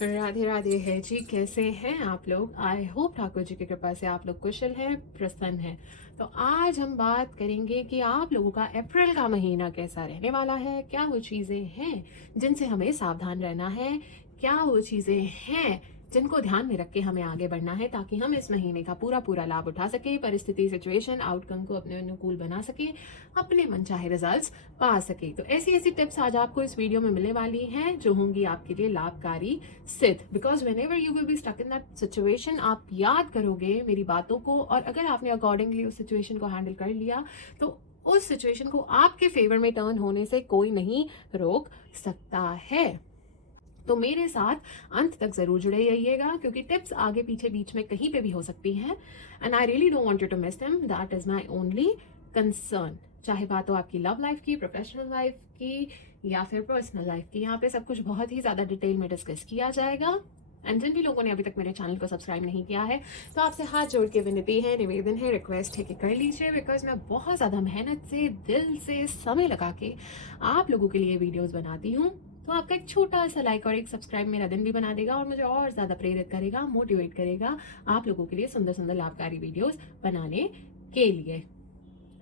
राधे राधे है जी। कैसे हैं आप लोग? आई होप ठाकुर जी की कृपा से आप लोग कुशल हैं, प्रसन्न हैं। तो आज हम बात करेंगे कि आप लोगों का अप्रैल का महीना कैसा रहने वाला है। क्या वो चीज़ें हैं जिनसे हमें सावधान रहना है? क्या वो चीज़ें हैं जिनको ध्यान में रख के हमें आगे बढ़ना है, ताकि हम इस महीने का पूरा पूरा लाभ उठा सके, परिस्थिति, सिचुएशन, आउटकम को अपने अनुकूल बना सके, अपने मनचाहे रिजल्ट्स पा सके। तो ऐसी ऐसी टिप्स आज आपको इस वीडियो में मिलने वाली हैं जो होंगी आपके लिए लाभकारी सिद्ध। Because whenever you will be stuck in that situation, आप याद करोगे मेरी बातों को, और अगर आपने अकॉर्डिंगली उस सिचुएशन को हैंडल कर लिया तो उस सिचुएशन को आपके फेवर में टर्न होने से कोई नहीं रोक सकता है। तो मेरे साथ अंत तक जरूर जुड़े रहिएगा, क्योंकि टिप्स आगे पीछे बीच में कहीं पे भी हो सकती हैं, and I really don't want you to miss them. That is my only concern. चाहे बात हो आपकी लव लाइफ की, प्रोफेशनल लाइफ की, या फिर पर्सनल लाइफ की, यहाँ पे सब कुछ बहुत ही ज्यादा डिटेल में डिस्कस किया जाएगा। एंड जिन भी लोगों ने अभी तक मेरे चैनल को सब्सक्राइब नहीं किया है, तो आपसे हाथ जोड़ के विनती है, निवेदन है, रिक्वेस्ट है कि कर लीजिए। बिकॉज मैं बहुत ज़्यादा मेहनत से, दिल से, समय लगा के आप लोगों के लिए वीडियोस बनाती हूँ। तो आपका एक छोटा सा लाइक और एक सब्सक्राइब मेरा दिन भी बना देगा, और मुझे और ज़्यादा प्रेरित करेगा, मोटिवेट करेगा आप लोगों के लिए सुंदर सुंदर लाभकारी वीडियोस बनाने के लिए।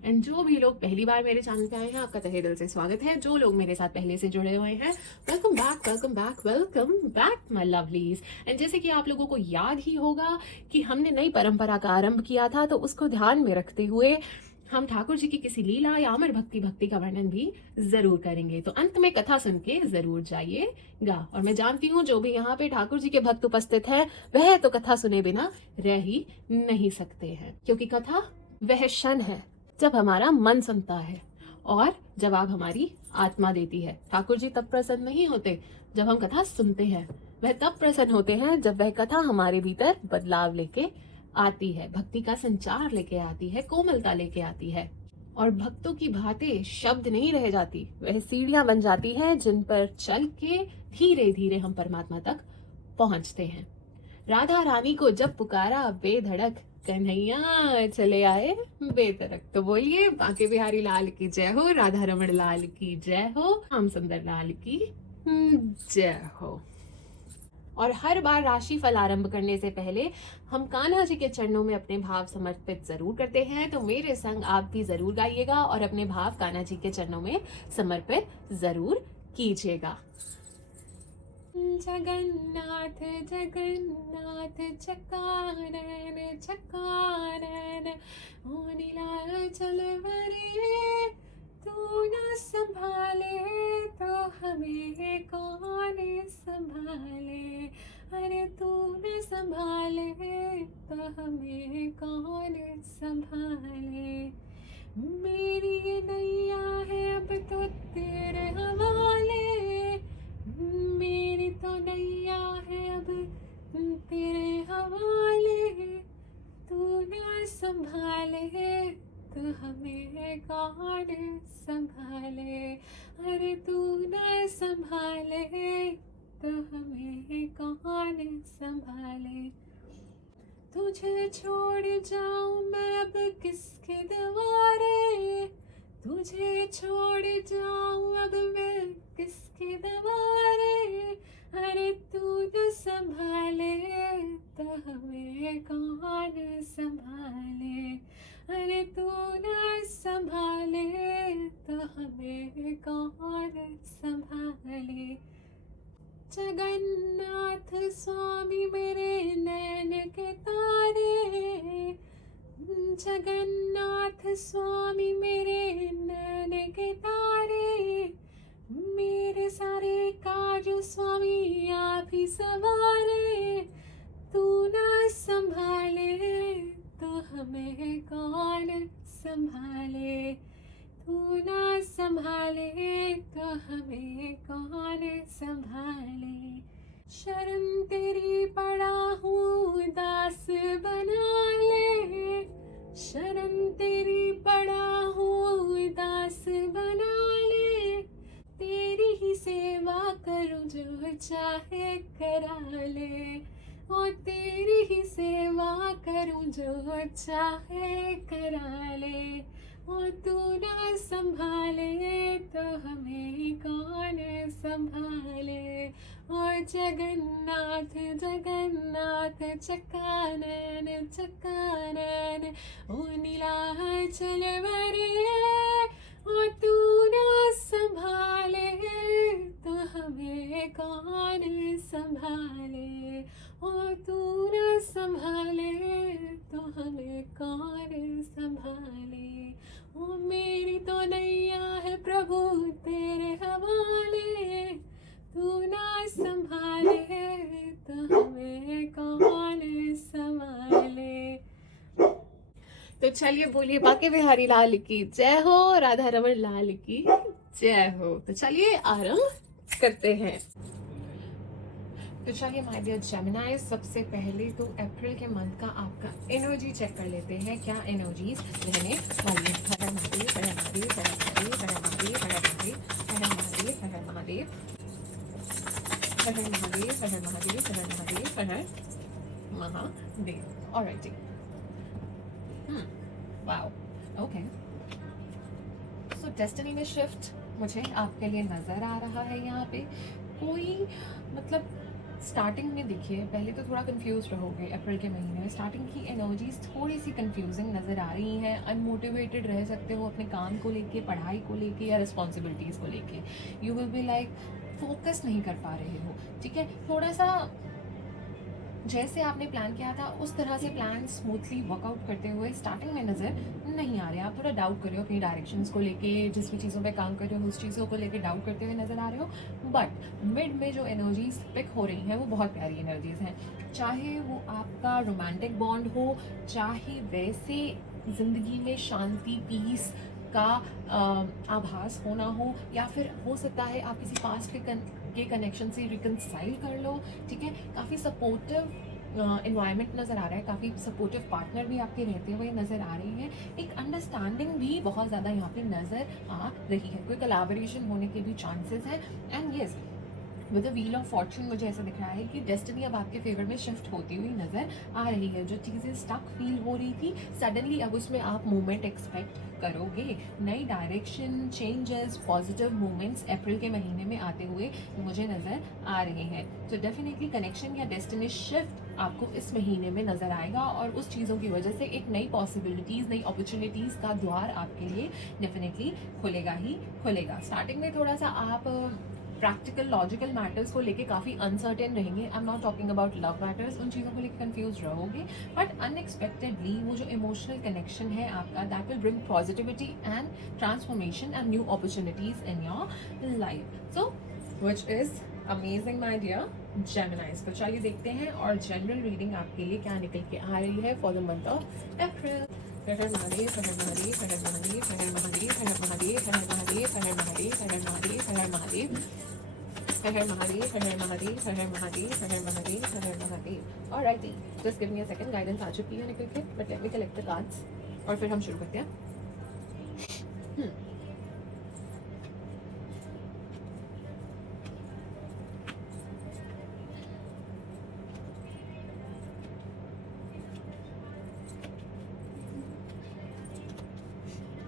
एंड जो भी लोग पहली बार मेरे चैनल पे आए हैं, आपका तहे दिल से स्वागत है। जो लोग मेरे साथ पहले से जुड़े हुए हैं, welcome back, welcome back, welcome back my lovelies. And जैसे कि आप लोगों को याद ही होगा कि हमने नई परंपरा का आरंभ किया था, तो उसको ध्यान में रखते हुए हम ठाकुर जी की किसी लीला या अमर भक्ति का वर्णन भी जरूर करेंगे। तो अंत में कथा सुन के जरूर जाइएगा। और मैं जानती हूँ जो भी यहाँ पे ठाकुर जी के भक्त उपस्थित है, वह तो कथा सुने बिना रह ही नहीं सकते हैं, क्योंकि कथा वह क्षण है जब हमारा मन सुनता है और जवाब हमारी आत्मा देती है। ठाकुर जी तब प्रसन्न नहीं होते जब हम कथा सुनते हैं, वह तब प्रसन्न होते हैं जब वह कथा हमारे भीतर बदलाव लेके आती है, भक्ति का संचार लेके आती है, कोमलता लेके आती है, और भक्तों की बातें शब्द नहीं रह जाती, वह सीढ़ियां बन जाती हैं जिन पर चल के धीरे धीरे हम परमात्मा तक पहुंचते हैं। राधा रानी को जब पुकारा बेधड़क, कन्हैया चले आए बेतरक। तो बोलिए बांके बिहारी लाल की जय हो, राधा रमण लाल की जय हो, श्याम सुंदर लाल की जय हो। और हर बार राशि फल आरंभ करने से पहले हम कान्हा जी के चरणों में अपने भाव समर्पित जरूर करते हैं। तो मेरे संग आप भी जरूर गाइएगा और अपने भाव कान्हा जी के चरणों में समर्पित जरूर कीजिएगा। जगन्नाथ जगन्नाथ चकानन चकानन, ओ नीलाचल वरे तू न संभाले तो हमें कौन संभाले। अरे तू न संभाले तो हमें कौन संभाले। मेरी ये नैया है अब तो तेरे हवाले, मेरी तो नैया है अब तेरे हवाले। तू ना संभाले तो हमें कौन संभाले। अरे तू ना संभाले तो हमें कौन संभाले। तुझे छोड़ जाऊं मैं अब किसके द्वारे, तुझे छोड़ जाऊं अब मैं किसके द्वारे। अरे तू न संभाले तो हमें कौन संभाले। अरे तू न संभाले तो हमें कौन संभाले। जगन्नाथ स्वामी मेरे नैन के तारे, जगन्नाथ स्वामी मेरे नैन के तारे, मेरे सारे काज स्वामी आप ही सवारे। तू ना संभाले तो हमें कौन संभाले। तू ना संभाले तो हमें कौन संभाले। शरण तेरी पड़ा हूँ दास बना ले, शरण तेरी पड़ा हूँ दास बना ले। तेरी ही सेवा करूँ जो चाहे करा ले, और तेरी ही सेवा करूँ जो चाहे करा ले। और तू ना संभाले तो हमें कौन संभाले। और जगन्नाथ जगन्नाथ चक्कानैन चक्कानैन, ओ नीलाचल वरे। और तू ना संभाले तो हमें कौन संभाले। और तू ना संभाले तो हमें कौन संभाले। ओ मेरी तो नैया है प्रभु तेरे हवाले, तू ना संभाले तो हमें कौन संभाले। तो चलिए बोलिए बाके बिहारी लाल की जय हो, राधा रमन लाल की जय हो। तो चलिए आरंभ करते हैं। तो चलिए माय डियर जेमिनाई, सबसे पहले तो अप्रैल के मंथ का आपका एनर्जी चेक कर लेते हैं, क्या एनर्जीज रहने वाली है। हर महादेव हर महादेव हर महादेव हर महादेव हर महादेव हर महादेव हर महादेव हर महादेव हर महादेव हर Mahadev. Alright, wow, okay. So destiny में शिफ्ट मुझे आपके लिए नज़र आ रहा है। यहाँ पे कोई मतलब स्टार्टिंग में देखिए, पहले तो थोड़ा कंफ्यूज रहोगे अप्रैल के महीने में। स्टार्टिंग की एनर्जीज थोड़ी सी कंफ्यूजिंग नज़र आ रही हैं। अनमोटिवेटेड रह सकते हो अपने काम को लेके, पढ़ाई को लेके या रिस्पॉन्सिबिलिटीज़ को लेके। You will be like focus नहीं कर पा रहे हो, ठीक है। थोड़ा सा जैसे आपने प्लान किया था उस तरह से प्लान स्मूथली वर्कआउट करते हुए स्टार्टिंग में नज़र नहीं आ रहे। आप थोड़ा डाउट कर रहे हो अपनी डायरेक्शंस को लेके, जिस भी चीज़ों पे काम कर रहे हो उस चीज़ों को लेके डाउट करते हुए नज़र आ रहे हो। बट मिड में जो एनर्जीज पिक हो रही हैं वो बहुत प्यारी एनर्जीज हैं। चाहे वो आपका रोमांटिक बॉन्ड हो, चाहे वैसे ज़िंदगी में शांति पीस का आभास होना हो, या फिर हो सकता है आप किसी पास्ट के कनेक्शन से रिकनसाइल कर लो, ठीक है। काफ़ी सपोर्टिव इन्वायरमेंट नज़र आ रहा है, काफ़ी सपोर्टिव पार्टनर भी आपके रहते हुए नज़र आ रही है। एक अंडरस्टैंडिंग भी बहुत ज़्यादा यहाँ पे नज़र आ रही है। कोई कोलैबोरेशन होने के भी चांसेस है। And yes, with the wheel of Fortune मुझे ऐसा दिख रहा है कि डेस्टिनी अब आपके फेवर में शिफ्ट होती हुई नज़र आ रही है। जो चीज़ें स्टक फील हो रही थी, सडनली अब उसमें आप मूवमेंट एक्सपेक्ट करोगे। नई डायरेक्शन, चेंजेस, पॉजिटिव मूवमेंट्स अप्रैल के महीने में आते हुए मुझे नज़र आ रहे हैं। तो डेफिनेटली कनेक्शन या डेस्टिनी शिफ्ट आपको इस महीने में नज़र आएगा, और उस चीज़ों की वजह से एक नई पॉसिबिलिटीज़, नई अपॉर्चुनिटीज़ का द्वार आपके लिए डेफिनेटली खुलेगा ही खुलेगा। स्टार्टिंग में थोड़ा सा आप प्रैक्टिकल लॉजिकल मैटर्स को लेके काफ़ी अनसर्टेन रहेंगे। I am not talking about love matters, उन चीज़ों को लेकर कंफ्यूज रहोगे। बट अनएक्सपेक्टेडली वो जो इमोशनल कनेक्शन है आपका, that will bring positivity and transformation and new opportunities in your life. So which is amazing my dear Geminis. तो चलिए देखते हैं और जनरल रीडिंग आपके लिए क्या निकल के आ रही है for the month of April. हर महादेव हर महादेव हर महादेव हर महादेव हर महादेव हर महादेव हर महादेव हर महादेव हर महादेव हर महादेव हर महादेव हर महादेव हर महादेव हर Mahadev. Alright, just give me a second, guidance आ चुकी है निकल के, but let me collect the cards और फिर हम शुरू करते हैं।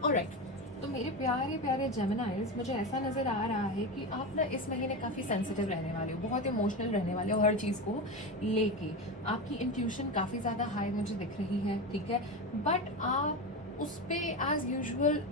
ऑलराइट, तो मेरे प्यारे प्यारे जेमिनाइज, मुझे ऐसा नज़र आ रहा है कि आप ना इस महीने काफ़ी सेंसिटिव रहने वाले हो, बहुत इमोशनल रहने वाले हो हर चीज़ को लेके। आपकी इंट्यूशन काफ़ी ज़्यादा हाई मुझे दिख रही है, ठीक है। बट आप उस पर एज यूजुअल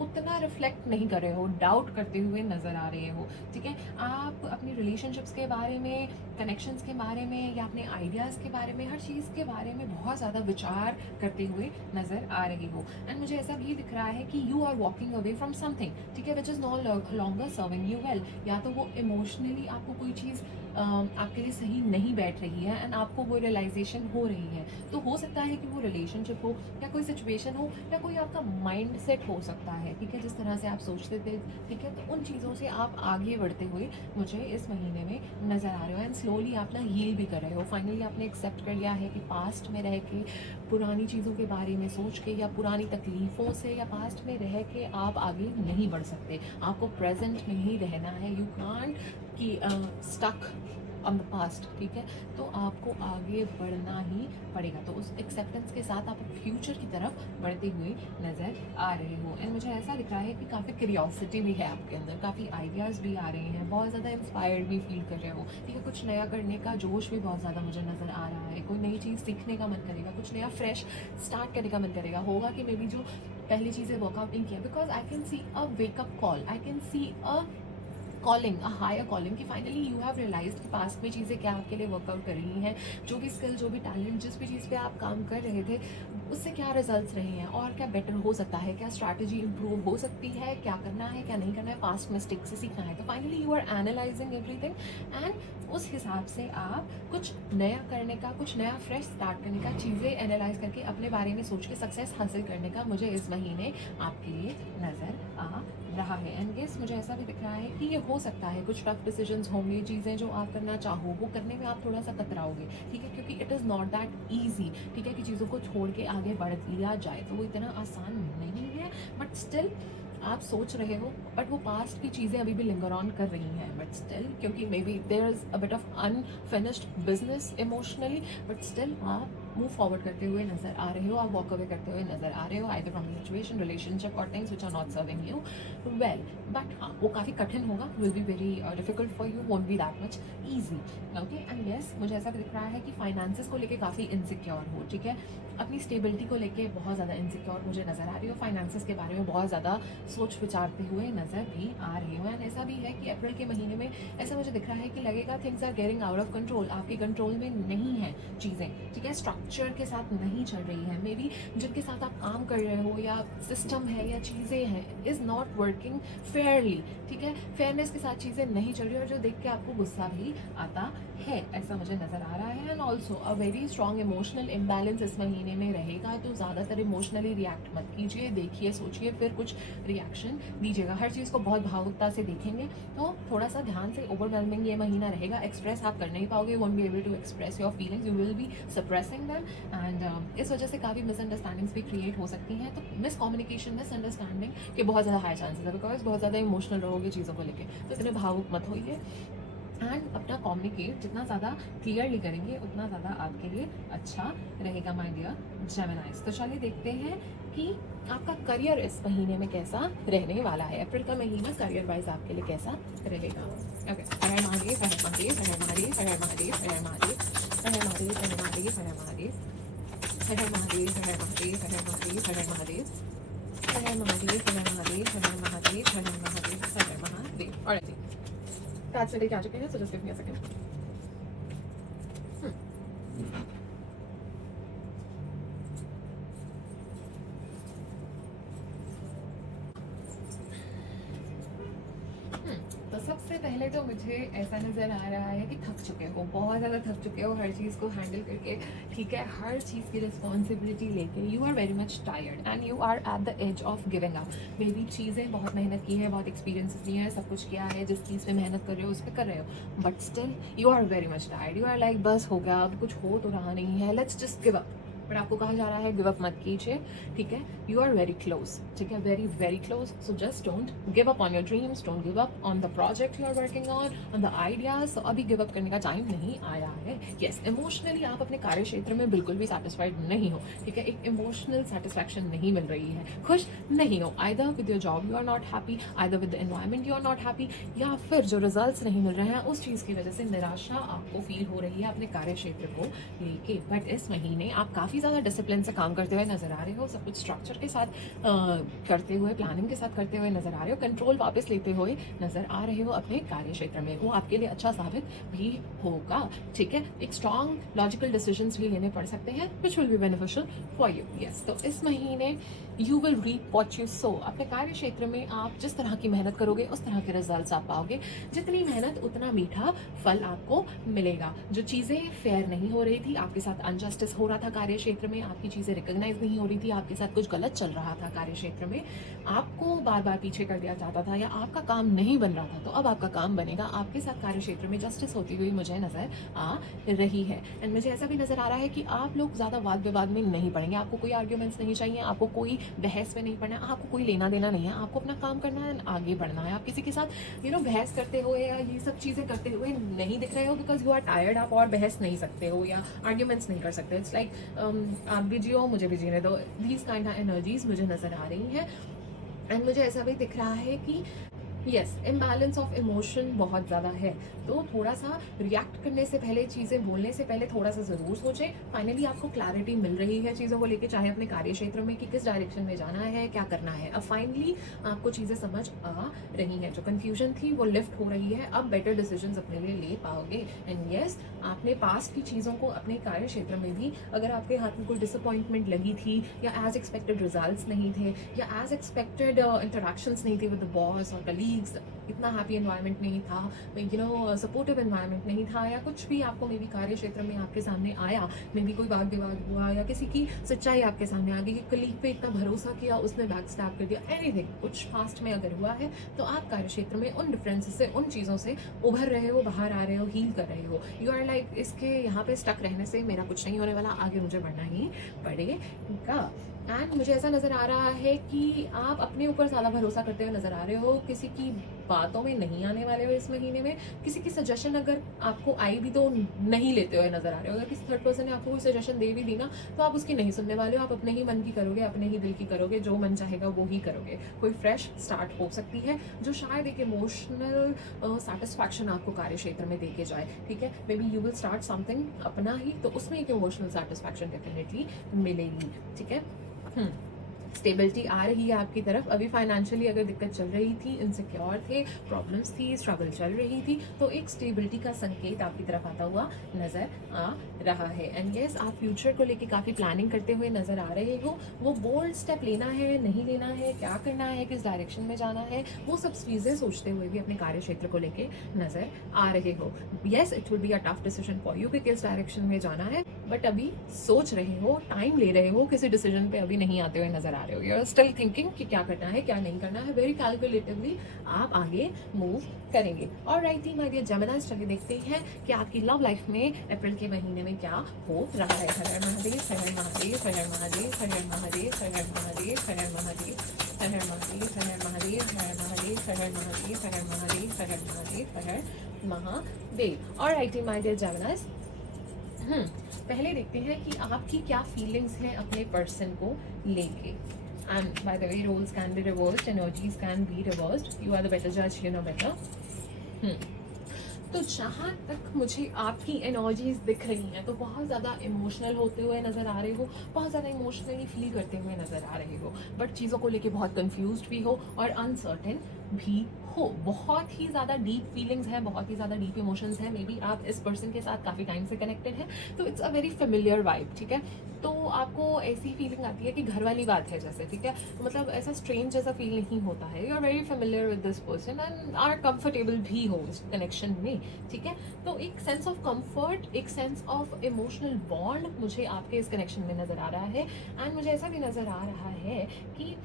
उतना रिफ्लेक्ट नहीं कर रहे हो, डाउट करते हुए नज़र आ रहे हो, ठीक है। आप अपनी रिलेशनशिप्स के बारे में, कनेक्शंस के बारे में, या अपने आइडियाज़ के बारे में, हर चीज़ के बारे में बहुत ज़्यादा विचार करते हुए नज़र आ रही हो। एंड मुझे ऐसा भी दिख रहा है कि you are walking away from something, ठीक है, which is not longer serving you well. या तो वो इमोशनली आपको कोई चीज़ आपके लिए सही नहीं बैठ रही है एंड आपको वो रियलाइजेशन हो रही है। तो हो सकता है कि वो रिलेशनशिप हो, या कोई सिचुएशन हो, या कोई आपका माइंड सेट हो सकता है, ठीक है, जिस तरह से आप सोचते थे, ठीक है। तो उन चीज़ों से आप आगे बढ़ते हुए मुझे इस महीने में नज़र आ रहे हो। एंड स्लोली आप ना हील भी कर रहे हो। फाइनली आपने एक्सेप्ट कर लिया है कि पास्ट में रह के, पुरानी चीज़ों के बारे में सोच के, या पुरानी तकलीफ़ों से, या पास्ट में रह के आप आगे नहीं बढ़ सकते। आपको प्रेजेंट में ही रहना है। यू कांट कि स्टक ऑन द पास्ट, ठीक है, तो आपको आगे बढ़ना ही पड़ेगा। तो उस एक्सेप्टेंस के साथ आप फ्यूचर की तरफ बढ़ते हुए नज़र आ रहे हो। एंड मुझे ऐसा दिख रहा है कि काफ़ी क्यूरियोसिटी भी है आपके अंदर, काफ़ी आइडियाज़ भी आ रहे हैं, बहुत ज़्यादा इंस्पायर्ड भी फील कर रहे हो, ठीक है, कुछ नया करने का जोश भी बहुत ज़्यादा मुझे नज़र आ रहा है, कोई नई चीज़ सीखने का मन करेगा, कुछ नया फ्रेश स्टार्ट करने का मन करेगा। होगा कि मे बी जो पहली चीज़ें वर्कआउट नहीं किया, because I can see a wake up call, I can see a calling, a higher calling, कि फाइनली यू हैव रियलाइज कि पास्ट में चीज़ें क्या आपके लिए वर्कआउट कर रही हैं, जो भी स्किल, जो भी टैलेंट, जिस भी चीज़ पे आप काम कर रहे थे, उससे क्या रिजल्ट्स रहे हैं और क्या बेटर हो सकता है, क्या स्ट्रैटेजी इंप्रूव हो सकती है, क्या करना है, क्या नहीं करना है, पास्ट मिस्टेक से सीखना है। तो finally you are analysing everything and उस हिसाब से आप कुछ नया करने का, कुछ नया फ्रेश स्टार्ट करने का, चीज़ें एनालाइज करके अपने बारे में सोच के सक्सेस हासिल करने का मुझे इस महीने आपके लिए नज़र आ रहा है। एंड गेस मुझे ऐसा भी दिख रहा है कि ये हो सकता है कुछ टफ डिसीजंस होंगे, चीज़ें जो आप करना चाहो वो करने में आप थोड़ा सा कतराओगे, ठीक है, क्योंकि it is not that easy, ठीक है, कि चीज़ों को छोड़ के आगे बढ़ लिया जाए, तो वो इतना आसान नहीं है। बट स्टिल आप सोच रहे हो, बट वो पास्ट की चीज़ें अभी भी लिंगर ऑन कर रही हैं, बट स्टिल, क्योंकि maybe there is a bit of unfinished business emotionally, but still आप मूव फॉरवर्ड करते हुए नजर आ रहे हो, आप वॉक अवे करते हुए नजर आ रहे हो, either from the situation, relationship और things which are not serving you well. But हाँ, वो काफ़ी कठिन होगा, will be very difficult for you, won't be that much easy, okay. And yes, मुझे ऐसा भी दिख रहा है कि फाइनेंसेस को लेके काफ़ी इनसिक्योर हो, ठीक है, अपनी स्टेबिलिटी को लेके बहुत ज़्यादा इनसिक्योर मुझे नज़र आ रही हो, फाइनेंसेस के बारे में बहुत ज़्यादा सोच विचारते हुए नज़र भी आ रही हो। एंड ऐसा भी है कि अप्रैल के महीने में ऐसा मुझे दिख रहा है कि लगेगा things are getting out of control, आपके कंट्रोल में नहीं है चीज़ें, ठीक है, स्ट्रक्चर के साथ नहीं चल रही है, मे बी जिनके साथ आप काम कर रहे हो या सिस्टम है या चीज़ें हैं इज़ नॉट वर्किंग फेयरली, ठीक है, फेयरनेस के साथ चीज़ें नहीं चल रही, और जो देख के आपको गुस्सा भी आता है, ऐसा मुझे नज़र आ रहा है। And also a very strong emotional imbalance इस महीने में रहेगा, तो ज़्यादातर इमोशनली रिएक्ट मत कीजिए, देखिए, सोचिए, फिर कुछ रिएक्शन दीजिएगा। हर चीज़ को बहुत भावुकता से देखेंगे तो थोड़ा सा ध्यान से, ओवरवेलमिंग ये महीना रहेगा, एक्सप्रेस आप कर नहीं पाओगे, won't be able to express your feelings, you will be suppressing them, and इस वजह से काफ़ी मिसअंडरस्टैंडिंग्स भी क्रिएट हो सकती हैं। तो मिसकम्युनिकेशन, मिसअंडरस्टैंडिंग के बहुत ज़्यादा हाई चांसेस है, बिकॉज बहुत ज़्यादा इमोशनल रहोगे चीज़ों को लेकर, तो इतने भावुक मत होइए। एंड अपना कम्युनिकेट जितना ज़्यादा क्लियरली करेंगे उतना ज़्यादा आपके लिए अच्छा रहेगा माय डियर जेमिनाइज। तो चलिए देखते हैं कि आपका करियर इस महीने में कैसा रहने वाला है। अप्रैल का महीना करियर वाइज आपके लिए कैसा रहेगा। ओके, हर महादेव, हर महादेव, हर महादेव, हर महादेव, हर महादेव, हर महादेव, हर महादेव, हर महादेव, हर महादेव, हर महादेव, हर महादेव, हर महादेव, हर महादेव, हर महादेव, हर महादेव, हर महादेव, हर महादेव। ऑलराइट, कार्ड से लेके आ चुके हैं, so just give me a second. तो सबसे पहले तो मुझे ऐसा नज़र आ रहा है कि थक चुके हो, बहुत ज़्यादा थक चुके हो हर चीज़ को हैंडल करके, ठीक है, हर चीज़ की रिस्पॉन्सिबिलिटी लेके you are very much tired and you are at the edge of giving up. Maybe चीज़ें बहुत मेहनत की है, बहुत एक्सपीरियंसेस लिए हैं, सब कुछ किया है, जिस चीज़ पे मेहनत कर रहे हो उस पर कर रहे हो, but still you are very much tired, you are like बस हो गया, अब कुछ हो तो रहा नहीं है, let's just give up. But आपको कहा जा रहा है गिव अप मत कीजिए, ठीक है, यू आर वेरी क्लोज, ठीक है, very very close, so just don't give up on your dreams, don't give up on the project you are working on the ideas. तो अभी गिव अप करने का टाइम नहीं आया है। यस, इमोशनली आप अपने कार्य क्षेत्र में बिल्कुल भी सेटिस्फाइड नहीं हो, ठीक है, एक इमोशनल सेटिस्फैक्शन नहीं मिल रही है, खुश नहीं हो, either with your job you are not happy, either with the environment you are not happy, या फिर जो रिजल्ट्स नहीं मिल रहे हैं उस चीज़ की वजह से निराशा आपको फील हो रही है अपने कार्य क्षेत्र को लेके। बट इस महीने आप काफ़ी ज़्यादा डिसिप्लिन से काम करते हुए नजर आ रहे हो, सब कुछ स्ट्रक्चर के साथ करते हुए, प्लानिंग के साथ करते हुए नजर आ रहे हो, कंट्रोल वापस लेते हुए नजर आ रहे हो अपने कार्य क्षेत्र में, वो आपके लिए अच्छा साबित भी होगा, ठीक है, एक स्ट्रॉन्ग लॉजिकल डिसीजंस भी लेने पड़ सकते हैं which will be beneficial for you. Yes, तो इस महीने you will reap what you sow. अपने कार्य क्षेत्र में आप जिस तरह की मेहनत करोगे उस तरह के रिजल्ट्स आप पाओगे, जितनी मेहनत उतना मीठा फल आपको मिलेगा। जो चीज़ें फेयर नहीं हो रही थी, आपके साथ अनजस्टिस हो रहा था कार्य क्षेत्र में आपकी चीज़ें रिकॉग्नाइज नहीं हो रही थी, आपके साथ कुछ गलत चल रहा था कार्य क्षेत्र में, आपको बार बार पीछे कर दिया जाता था या आपका काम नहीं बन रहा था, तो अब आपका काम बनेगा। आपके साथ कार्य क्षेत्र में जस्टिस होती हुई मुझे नज़र आ रही है। एंड मुझे ऐसा भी नज़र आ रहा है कि आप लोग ज़्यादा वाद विवाद में नहीं पड़ेंगे, आपको कोई आर्ग्यूमेंट्स नहीं चाहिए, आपको कोई बहस में नहीं पड़ना है, आपको कोई लेना देना नहीं है, आपको अपना काम करना है, आगे बढ़ना है। आप किसी के साथ बहस करते हुए या ये सब चीज़ें करते हुए नहीं दिख रहे हो, बिकॉज यू आर टायर्ड। आप और बहस नहीं सकते हो या आर्ग्यूमेंट्स नहीं कर सकते। इट्स लाइक आप भी जियो, मुझे भी जीने दो। दीज काइंड ऑफ एनर्जीज मुझे नज़र आ रही हैं। एंड मुझे ऐसा भी दिख रहा है कि यस, इम्बैलेंस ऑफ इमोशन बहुत ज़्यादा है, तो थोड़ा सा रिएक्ट करने से पहले, चीज़ें बोलने से पहले थोड़ा सा ज़रूर सोचें। फाइनली आपको क्लैरिटी मिल रही है चीज़ों को लेके, चाहे अपने कार्य क्षेत्र में कि किस डायरेक्शन में जाना है, क्या करना है। अब फाइनली आपको चीज़ें समझ आ रही हैं, जो कन्फ्यूजन थी वो लिफ्ट हो रही है। अब बेटर डिसीजंस अपने लिए ले पाओगे। एंड यस, आपने पास्ट की चीज़ों को अपने कार्य क्षेत्र में भी, अगर आपके हाथ में कोई डिसअपॉइंटमेंट लगी थी या एज एक्सपेक्टेड रिजल्ट्स नहीं थे या एज एक्सपेक्टेड इंटरेक्शंस नहीं थे विद द बॉस और कलीग्स, इतना हैप्पी एनवायरनमेंट नहीं था, सपोर्टिव एनवायरनमेंट नहीं था, या कुछ भी आपको मे बी कार्य क्षेत्र में आपके सामने आया, मे बी कोई वाद विवाद हुआ या किसी की सच्चाई आपके सामने आ गई कि कलीग पे इतना भरोसा किया, उसने बैक स्टैप कर दिया, एनीथिंग कुछ पास्ट में अगर हुआ है, तो आप कार्य क्षेत्र में उन डिफरेंसेस से, उन चीज़ों से उभर रहे हो, बाहर आ रहे हो, हील कर रहे हो। यू आर लाइक, इसके यहाँ पे स्टक रहने से मेरा कुछ नहीं होने वाला, आगे मुझे बढ़ना ही पड़ेगा। एंड मुझे ऐसा नज़र आ रहा है कि आप अपने ऊपर ज़्यादा भरोसा करते हुए नज़र आ रहे हो, किसी की बातों में नहीं आने वाले हो इस महीने में। किसी की सजेशन अगर आपको आई भी तो नहीं लेते हुए नज़र आ रहे हो। अगर किसी थर्ड पर्सन ने आपको कोई सजेशन दे भी दी ना, तो आप उसकी नहीं सुनने वाले हो, आप अपने ही मन की करोगे, अपने ही दिल की करोगे, जो मन चाहेगा वो ही करोगे। कोई फ्रेश स्टार्ट हो सकती है जो शायद एक इमोशनल सेटिस्फैक्शन आपको कार्य क्षेत्र में दे के जाए, ठीक है। May be you will start something अपना ही, तो उसमें एक इमोशनल सेटिस्फैक्शन डेफिनेटली मिलेगी, ठीक है। स्टेबिलिटी आ रही है आपकी तरफ। अभी फाइनेंशियली अगर दिक्कत चल रही थी, इनसिक्योर थे, प्रॉब्लम्स थी, स्ट्रगल चल रही थी, तो एक स्टेबिलिटी का संकेत आपकी तरफ आता हुआ नज़र आ रहा है। एंड यस, आप फ्यूचर को लेके काफ़ी प्लानिंग करते हुए नज़र आ रहे हो। वो बोल्ड स्टेप लेना है, नहीं लेना है, क्या करना है, किस डायरेक्शन में जाना है, वो सब चीज़ें सोचते हुए भी अपने कार्य क्षेत्र को लेके नज़र आ रहे हो। Yes, it will be a tough decision for you कि किस डायरेक्शन में जाना है, बट अभी सोच रहे हो, टाइम ले रहे हो, किसी डिसीजन पे अभी नहीं आते हुए नजर आ रहे हो। यू आर स्टिल थिंकिंग कि क्या करना है, क्या नहीं करना है। वेरी कैलकुलेटिवली आप आगे मूव करेंगे। और राइट माय डियर जेमिनाइज, चलिए देखते हैं कि आपकी लव लाइफ में अप्रैल के महीने में क्या हो रहा है। हर हर महादेव, हर हर महादेव, हर हर महादेव, हर हर महादेव, हर हर महादेव, हर हर महादेव, हर हर महादेव, हर हर महादेव, हर हर महादेव, हर हर महादेव, हर हर महादेव, हर हर महादेव, हर हर महादेव। और राइट माय डियर जेमिनाइज, पहले देखते हैं कि आपकी क्या फीलिंग्स हैं अपने पर्सन को लेके। And by the way, roles can be reversed, energies can be reversed, you are the better जज, यू नो बेटर। तो जहाँ तक मुझे आपकी एनर्जीज दिख रही हैं, तो बहुत ज़्यादा इमोशनल होते हुए नज़र आ रहे हो, बहुत ज़्यादा इमोशनली फील करते हुए नज़र आ रहे हो, बट चीज़ों को लेके बहुत कंफ्यूज्ड भी हो और अनसर्टेन भी हो। बहुत ही ज़्यादा डीप फीलिंग्स हैं, बहुत ही ज़्यादा डीप इमोशंस हैं। मे बी आप इस पर्सन के साथ काफ़ी टाइम से कनेक्टेड हैं, तो it's a very familiar vibe, ठीक है। तो आपको ऐसी फीलिंग आती है कि घर वाली बात है जैसे, ठीक है। मतलब ऐसा स्ट्रेंज जैसा फील नहीं होता है। You are very familiar with this person and are comfortable भी हो इस कनेक्शन में, ठीक है। तो एक सेंस ऑफ कंफर्ट, एक सेंस ऑफ इमोशनल बॉन्ड मुझे आपके इस कनेक्शन में नज़र आ रहा है। एंड मुझे ऐसा भी नज़र आ रहा है कि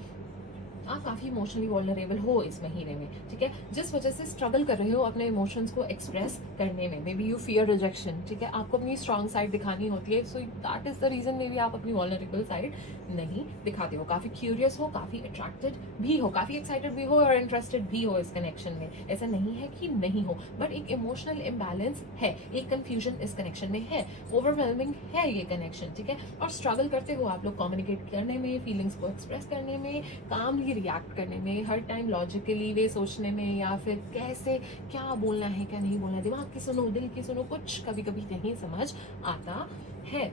आप काफ़ी इमोशनली वल्नरेबल हो इस महीने में, ठीक है। जिस वजह से स्ट्रगल कर रहे हो अपने इमोशंस को एक्सप्रेस करने में, may be you fear rejection, ठीक है। आपको अपनी स्ट्रॉन्ग साइड दिखानी होती है, so that is the reason may be आप अपनी वल्नरेबल साइड नहीं दिखाते हो। काफ़ी क्यूरियस हो, काफ़ी अट्रैक्टेड भी हो, काफ़ी एक्साइटेड भी हो और इंटरेस्टेड भी हो इस कनेक्शन में। ऐसा नहीं है कि नहीं हो, बट एक इमोशनल इम्बैलेंस है, एक कन्फ्यूजन इस कनेक्शन में है, ओवरवेलमिंग है ये कनेक्शन, ठीक है। और स्ट्रगल करते हो आप लोग कम्युनिकेट करने में, फीलिंग्स को एक्सप्रेस करने में, कामली रिएक्ट करने में, हर टाइम लॉजिकली वे सोचने में, या फिर कैसे क्या बोलना है क्या नहीं बोलना है, दिमाग की सुनो, दिल की सुनो, कुछ कभी कभी नहीं समझ आता है।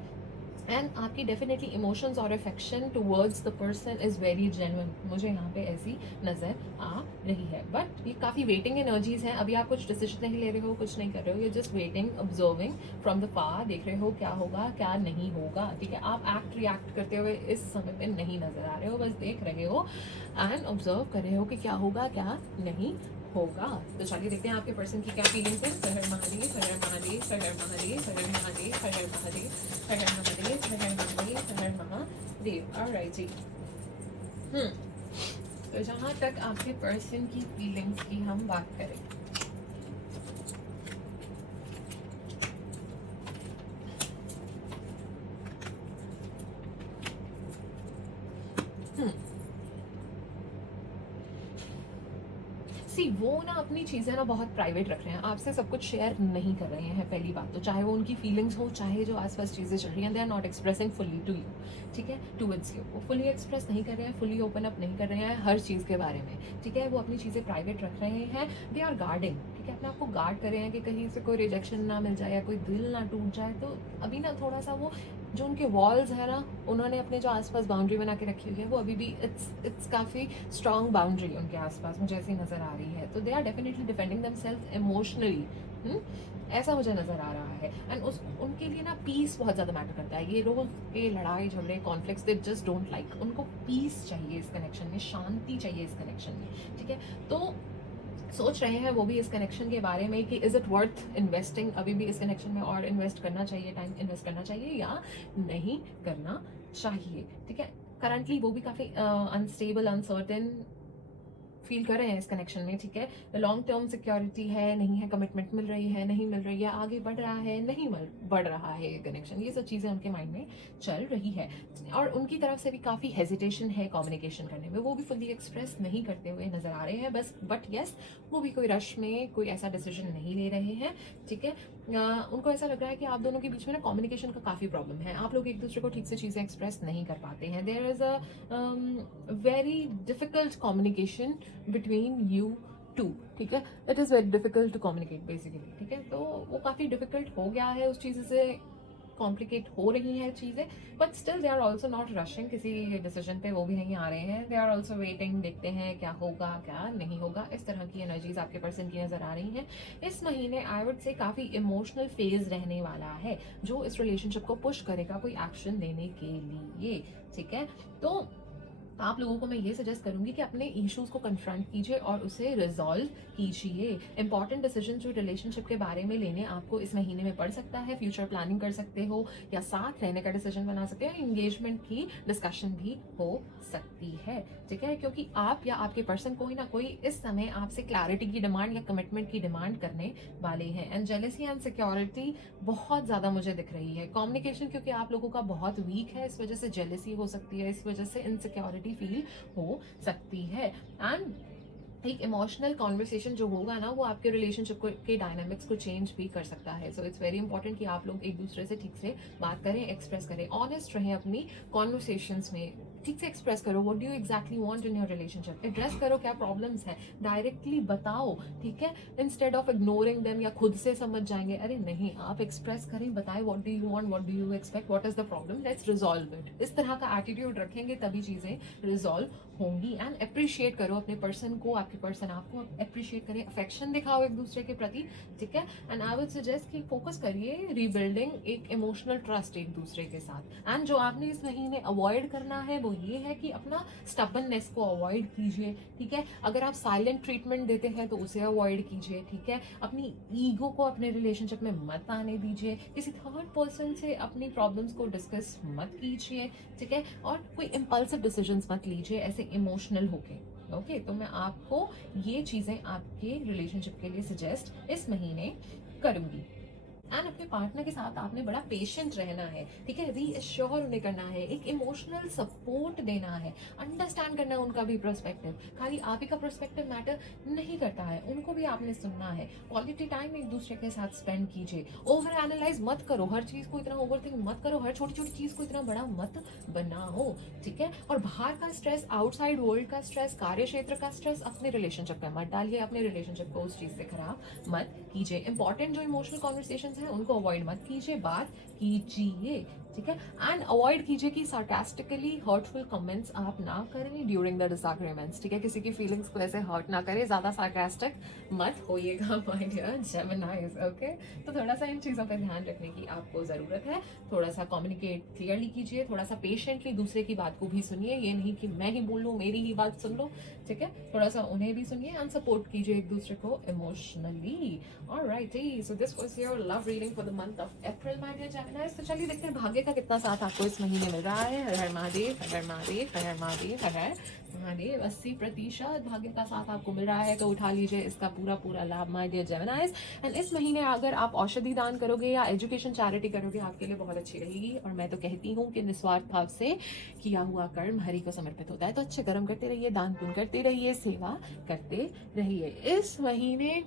एंड आपकी डेफिनेटली इमोशंस और affection towards the person is very genuine, मुझे यहाँ पे ऐसी नज़र आ रही है। बट ये काफ़ी वेटिंग एनर्जीज हैं। अभी आप कुछ डिसीजन नहीं ले रहे हो, कुछ नहीं कर रहे हो, ये just waiting, observing from the far, देख रहे हो क्या होगा क्या नहीं होगा, ठीक है। आप एक्ट रिएक्ट करते हुए इस समय पे नहीं नज़र आ रहे हो, बस देख रहे हो एंड ऑब्जर्व कर रहे हो कि क्या होगा क्या नहीं होगा। तो चलिए देखते हैं आपके पर्सन की क्या फीलिंग्स है। हर हर महादेव, हर हर महादेव, हर हर महादेव, हर हर महादेव, हर हर महादेव, हर हर महादेव, हर हर महादेव, हर हर महादेव। ऑलराइट जी। तो जहाँ तक आपके पर्सन की फीलिंग्स की हम बात करें, सी वो ना अपनी चीज़ें ना बहुत प्राइवेट रख रहे हैं, आपसे सब कुछ शेयर नहीं कर रहे हैं। पहली बात तो चाहे वो उनकी फीलिंग्स हो, चाहे जो आसपास चीज़ें चल रही हैं, they are not expressing fully to you, ठीक है, टूवर्ड्स यू। वो फुली एक्सप्रेस नहीं कर रहे हैं, फुली ओपन अप नहीं कर रहे हैं हर चीज़ के बारे में, ठीक है। वो अपनी चीज़ें प्राइवेट रख रहे हैं, दे आर गार्डिंग, ठीक है, अपने आप को गार्ड कर रहे हैं कि कहीं से कोई रिजेक्शन ना मिल जाए या कोई दिल ना टूट जाए। तो अभी ना थोड़ा सा वो जो उनके वॉल्स है ना, उन्होंने अपने जो आसपास बाउंड्री बना के रखी हुई है, वो अभी भी इट्स काफ़ी स्ट्रॉन्ग बाउंड्री उनके आसपास मुझे ऐसी नज़र आ रही है। तो they are definitely defending themselves emotionally, ऐसा मुझे नज़र आ रहा है। एंड उस उनके लिए ना पीस बहुत ज़्यादा मैटर करता है। ये रोज़ के लड़ाई झगड़े conflicts they just don't like, उनको पीस चाहिए इस कनेक्शन में, शांति चाहिए इस कनेक्शन में, ठीक है। तो सोच रहे हैं वो भी इस कनेक्शन के बारे में कि इज़ इट वर्थ इन्वेस्टिंग, अभी भी इस कनेक्शन में और इन्वेस्ट करना चाहिए, टाइम इन्वेस्ट करना चाहिए या नहीं करना चाहिए, ठीक है। करंटली वो भी काफ़ी अनस्टेबल, अनसर्टेन फील कर रहे हैं इस कनेक्शन में, ठीक है। लॉन्ग टर्म सिक्योरिटी है, नहीं है, कमिटमेंट मिल रही है, नहीं मिल रही है, आगे बढ़ रहा है, नहीं बढ़ रहा है ये कनेक्शन, ये सब चीज़ें उनके माइंड में चल रही है। और उनकी तरफ से भी काफ़ी हेजिटेशन है कम्युनिकेशन करने में, वो भी फुल्ली एक्सप्रेस नहीं करते हुए नज़र आ रहे हैं बस। बट येस, वो भी कोई रश में कोई ऐसा डिसीजन नहीं ले रहे हैं, ठीक है। उनको ऐसा लग रहा है कि आप दोनों के बीच में ना कम्युनिकेशन का काफ़ी प्रॉब्लम है, आप लोग एक दूसरे को ठीक से चीज़ें एक्सप्रेस नहीं कर पाते हैं। There is a very difficult communication between you two, ठीक है। It is very difficult to communicate basically, ठीक है। तो वो काफ़ी डिफिकल्ट हो गया है, उस चीज़ से कॉम्प्लिकेट हो रही हैं चीज़ें। But still they are also not rushing किसी डिसीजन पे, वो भी नहीं आ रहे हैं, दे आर ऑल्सो वेटिंग, देखते हैं क्या होगा क्या नहीं होगा। इस तरह की एनर्जीज आपके पर्सन की नज़र आ रही हैं। इस महीने आई वुड से काफ़ी इमोशनल फेज रहने वाला है, जो इस रिलेशनशिप को पुश करेगा कोई एक्शन लेने के लिए, ठीक है। तो आप लोगों को मैं ये सजेस्ट करूंगी कि अपने इश्यूज को कन्फ्रंट कीजिए और उसे रिजॉल्व कीजिए। इंपॉर्टेंट डिसीजन जो रिलेशनशिप के बारे में लेने आपको इस महीने में पड़ सकता है, फ्यूचर प्लानिंग कर सकते हो या साथ रहने का डिसीजन बना सकते हो, एंगेजमेंट की डिस्कशन भी हो सकती है, ठीक है। क्योंकि आप या आपके पर्सन कोई ना कोई इस समय आपसे क्लैरिटी की डिमांड या कमिटमेंट की डिमांड करने वाले हैं। एंड जेलसी एंड सिक्योरिटी बहुत ज़्यादा मुझे दिख रही है। कम्युनिकेशन क्योंकि आप लोगों का बहुत वीक है, इस वजह से जेलसी हो सकती है, इस वजह से इनसिक्योरिटी फील हो सकती है। एंड एक इमोशनल कॉन्वर्सेशन जो होगा ना, वो आपके रिलेशनशिप के डायनामिक्स को चेंज भी कर सकता है। सो इट्स वेरी इंपॉर्टेंट कि आप लोग एक दूसरे से ठीक से बात करें, एक्सप्रेस करें, ऑनेस्ट रहें अपनी कॉन्वर्सेशंस में, ठीक से एक्सप्रेस करो what do you exactly want in your relationship, address करो क्या प्रॉब्लम्स हैं, डायरेक्टली बताओ, ठीक है। इंस्टेड ऑफ इग्नोरिंग देम या खुद से समझ जाएंगे, अरे नहीं, आप एक्सप्रेस करें, बताएं what do you want, what do you expect, what is the problem, let's resolve it. इस तरह का एटीट्यूड रखेंगे तभी चीज़ें रिजॉल्व होंगी। एंड अप्रिशिएट करो अपने पर्सन को, आपके पर्सन आपको अप्रिशिएट करें, अफेक्शन दिखाओ एक दूसरे के प्रति, ठीक है। एंड आई वुड सजेस्ट कि फोकस करिए रीबिल्डिंग एक इमोशनल ट्रस्ट एक दूसरे के साथ। एंड जो आपने इस महीने अवॉइड करना है वो ये है कि अपना स्टबननेस को अवॉइड कीजिए, ठीक है। अगर आप साइलेंट ट्रीटमेंट देते हैं तो उसे अवॉइड कीजिए, ठीक है। अपनी ईगो को अपने रिलेशनशिप में मत आने दीजिए, किसी थर्ड पर्सन से अपनी प्रॉब्लम्स को डिस्कस मत कीजिए, ठीक है। और कोई इम्पल्सिव डिसीजंस मत लीजिए ऐसे इमोशनल होके, ओके। तो मैं आपको ये चीज़ें आपके रिलेशनशिप के लिए सजेस्ट इस महीने करूँगी। एंड अपने पार्टनर के साथ आपने बड़ा पेशेंट रहना है, ठीक है। रीअश्योर उन्हें करना है, एक इमोशनल सपोर्ट देना है, अंडरस्टैंड करना है उनका भी पर्सपेक्टिव, खाली आप ही का पर्सपेक्टिव मैटर नहीं करता है, उनको भी आपने सुनना है। क्वालिटी टाइम एक दूसरे के साथ स्पेंड कीजिए, ओवर एनालाइज मत करो, हर चीज़ को इतना ओवर थिंक मत करो, हर छोटी छोटी चीज़ को इतना बड़ा मत बनाओ, ठीक है। और बाहर का स्ट्रेस, आउटसाइड वर्ल्ड का स्ट्रेस, कार्य क्षेत्र का स्ट्रेस अपने रिलेशनशिप में मत डालिए, अपने रिलेशनशिप को उस चीज़ से खराब मत कीजिए। इंपॉर्टेंट जो इमोशनल कॉन्वर्सेशन हैं उनको अवॉइड मत कीजिए, बात कीजिए, ठीक है। एंड अवॉइड कीजिए कि सार्कास्टिकली हर्टफुल कमेंट्स आप ना करें ड्यूरिंग द डिसएग्रीमेंट्स, ठीक है। किसी की फीलिंग्स को ऐसे हर्ट ना करें, ज़्यादा सार्कास्टिक मत होइएगा माय डियर जेमिनाइज, ओके। तो थोड़ा सा इन चीज़ों पर ध्यान रखने की आपको ज़रूरत है। थोड़ा सा कम्युनिकेट क्लियरली कीजिए, थोड़ा सा पेशेंटली दूसरे की बात को भी सुनिए, ये नहीं कि मैं ही बोल लूँ मेरी ही बात सुन लो, ठीक है। थोड़ा सा उन्हें भी सुनिए एंड सपोर्ट कीजिए एक दूसरे को emotionally. Alright, so this was your love reading for the month of April my dear Geminis. तो चलिए देखते हैं भाग्य का कितना साथ आपको इस महीने मिल रहा है। हर हर महादेव, हर हर महादेव, हर हर महादेव, हर हर महादेव। 80% भाग्य का साथ आपको मिल रहा है, तो उठा लीजिए इसका पूरा पूरा लाभ माय डियर जेमिनाइज। एंड इस महीने अगर आप औषधि दान करोगे या एजुकेशन चैरिटी करोगे, आपके लिए बहुत अच्छी रहेगी। और मैं तो कहती हूँ कि निस्वार्थ भाव से किया हुआ कर्म हरि को समर्पित होता है। तो अच्छे कर्म करते रहिए, दान पुण्य करते रहिए, सेवा करते रहिए। इस महीने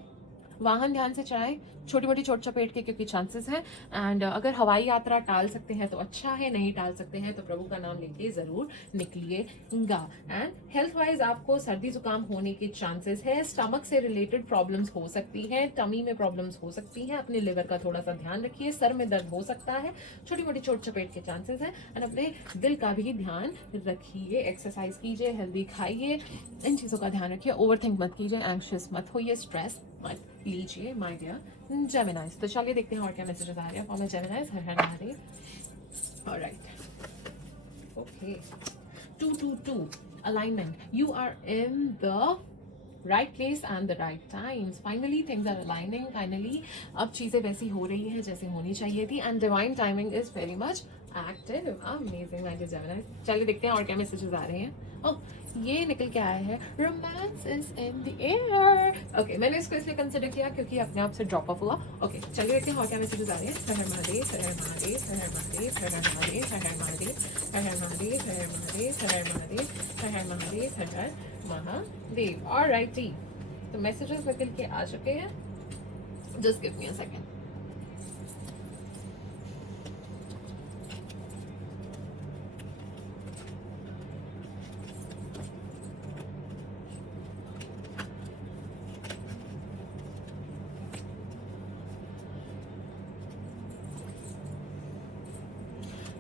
वाहन ध्यान से चलाएं, छोटी मोटी चोट चपेट के क्योंकि चांसेस हैं। एंड अगर हवाई यात्रा टाल सकते हैं तो अच्छा है, नहीं टाल सकते हैं तो प्रभु का नाम लेके जरूर निकलिएगा। एंड हेल्थ वाइज आपको सर्दी जुकाम होने के चांसेस है, स्टमक से रिलेटेड प्रॉब्लम्स हो सकती हैं, टमी में प्रॉब्लम्स हो सकती हैं, अपने लिवर का थोड़ा सा ध्यान रखिए, सर में दर्द हो सकता है, छोटी मोटी चोट चपेट के चांसेस हैं। एंड अपने दिल का भी ध्यान रखिए, एक्सरसाइज कीजिए, हेल्दी खाइए, इन चीज़ों का ध्यान रखिए, ओवर थिंक मत कीजिए, एंग्शियस मत होइए, स्ट्रेस मत लीजिए माय डियर जेमिनाइज। तो चलिए देखते हैं और क्या मैसेजेस आ रहे हैं फॉर माय जेमिनाइज। हर हर Mahadev. Alright, okay. 222 alignment, you are in the right place and the right times. Finally things are aligning, finally अब चीज़ें वैसी हो रही हैं जैसे होनी चाहिए थी। and divine timing is very much active, amazing my dear Gemini। चलिए देखते हैं और क्या मैसेजेस आ रहे हैं। ओह, ये निकल के आया है, romance is in the air. Okay, मैंने इसको इसलिए कंसिडर किया क्योंकि अपने आप से ड्रॉप ऑफ हुआ। ओके, चलिए देखते हैं और क्या मैसेजेस आ रहे हैं। हर हर महादेव, हर हर महादेव, हर हर महादेव, हर हर महादेव, हर हर महादेव, हर हर महादेव, हर हर महादेव, हर हर महादेव, हर हर महादेव, हर हर महादेव। ऑलराइटी, तो मैसेजेस निकल के आ चुके हैं। Just give me a second.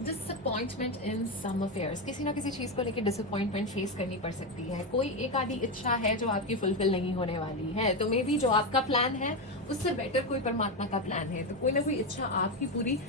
Disappointment in some affairs, किसी ना किसी चीज़ को लेकर डिसअपॉइंटमेंट फेस करनी पड़ सकती है। कोई एक आधी इच्छा है जो आपकी फुलफिल नहीं होने वाली है, तो मे बी जो आपका प्लान है उससे बेटर कोई परमात्मा का प्लान है, तो कोई ना कोई इच्छा आपकी पूरी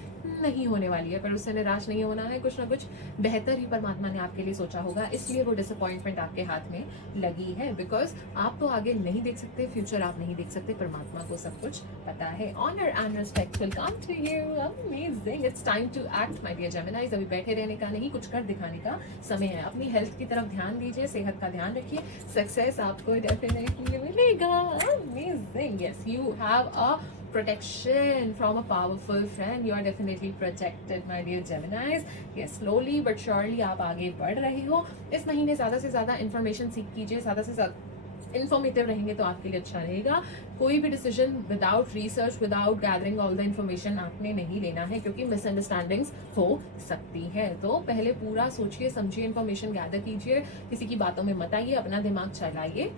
नहीं होने वाली है, पर उससे निराश नहीं होना है। कुछ ना कुछ बेहतर ही परमात्मा ने आपके लिए सोचा होगा, इसलिए वो डिसअपॉइंटमेंट आपके हाथ में लगी है। बिकॉज आप तो आगे नहीं देख सकते, फ्यूचर आप नहीं देख सकते, परमात्मा को सब कुछ पता है। Honour and respect will come to you, amazing. It's time to act my dear Geminis. अभी बैठे रहने का नहीं, कुछ कर दिखाने का समय है। अपनी हेल्थ की तरफ ध्यान दीजिए, सेहत का ध्यान रखिए, सक्सेस आपको डेफिनेटली मिलेगा। Amazing, yes, you have a protection from a powerful friend, you are definitely protected my dear Geminis। yes, slowly but surely आप आगे बढ़ रहे हो। इस महीने ज़्यादा से ज़्यादा इन्फॉर्मेशन सीख कीजिए, ज़्यादा से ज़्यादा इन्फॉर्मेटिव रहेंगे तो आपके लिए अच्छा रहेगा। कोई भी decision without research, without gathering all the information आपने नहीं लेना है, क्योंकि मिसअंडरस्टैंडिंग्स हो सकती है। तो पहले पूरा सोचिए समझिए, इन्फॉर्मेशन गैदर कीजिए, किसी की बातों में मत आइए, अपना दिमाग चलाइए।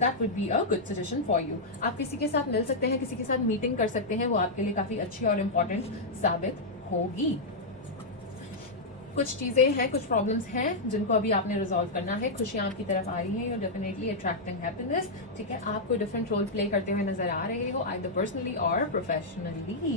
That would be a good suggestion for you। आप किसी के साथ मिल सकते हैं, किसी के साथ मीटिंग कर सकते हैं, वो आपके लिए काफ़ी अच्छी और इम्पोर्टेंट साबित होगी। कुछ चीज़ें हैं, कुछ प्रॉब्लम्स हैं जिनको अभी आपने रिजॉल्व करना है। खुशियाँ आपकी तरफ आ रही हैं, यू डेफिनेटली अट्रैक्टिंग हैप्पीनेस, ठीक है। आप कोई डिफरेंट रोल प्ले करते हुए नजर आ रहे हो, आइदर पर्सनली और प्रोफेशनली।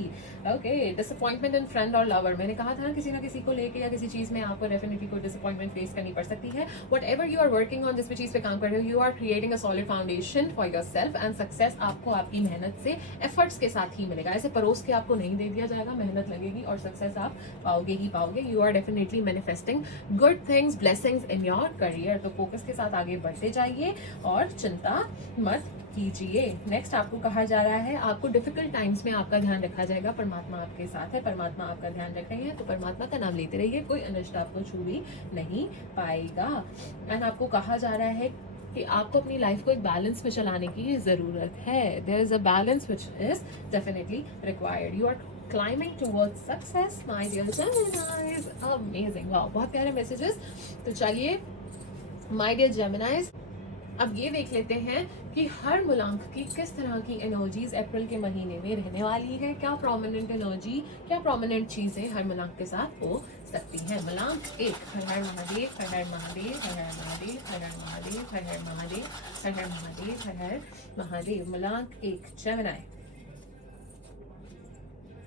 ओके, डिसअपॉइंटमेंट इन फ्रेंड और लवर, मैंने कहा था ना किसी ना किसी को लेके या किसी चीज़ में आपको डेफिनेटली कोई डिसअपॉइंटमेंट फेस करनी पड़ सकती है। Whatever you are working on, जिस भी चीज़ पे काम कर रहे हो, you are creating a solid foundation for yourself, and success आपको आपकी मेहनत से, एफर्ट्स के साथ ही मिलेगा। ऐसे परोस के आपको नहीं दे दिया जाएगा, मेहनत लगेगी और सक्सेस आप पाओगे ही पाओगे। You are definitely manifesting good things, blessings in your career. तो फोकस के साथ आगे बढ़ते जाइए और चिंता मत कीजिए। नेक्स्ट आपको कहा जा रहा है, आपको डिफिकल्ट टाइम्स में आपका ध्यान रखा जाएगा, परमात्मा आपके साथ है, परमात्मा आपका ध्यान रख रहे हैं, तो परमात्मा का नाम लेते रहिए, कोई अनिष्ट आपको छू भी नहीं पाएगा। एंड आपको कहा जा रहा है कि आपको अपनी लाइफ को एक बैलेंस में चलाने की ज़रूरत है। There is a balance which is definitely required. You are climbing towards success my dear Geminis। amazing, wow, बहुत प्यारे मैसेजेस। तो चलिए my dear Geminis, अब ये देख लेते हैं कि हर मूलांक की किस तरह की एनर्जीज अप्रैल के महीने में रहने वाली है, क्या प्रोमिनेंट एनर्जी, क्या प्रोमिनेंट चीजें हर मूलांक के साथ हो सकती हैं। मूलांक एक, हर हर महादेव, हर हर महादेव, हर हर महादेव, हर हर महादेव, हर हर महादेव, हर हर महादेव, हर हर महादेव। मूलांक एक, जेमिनी।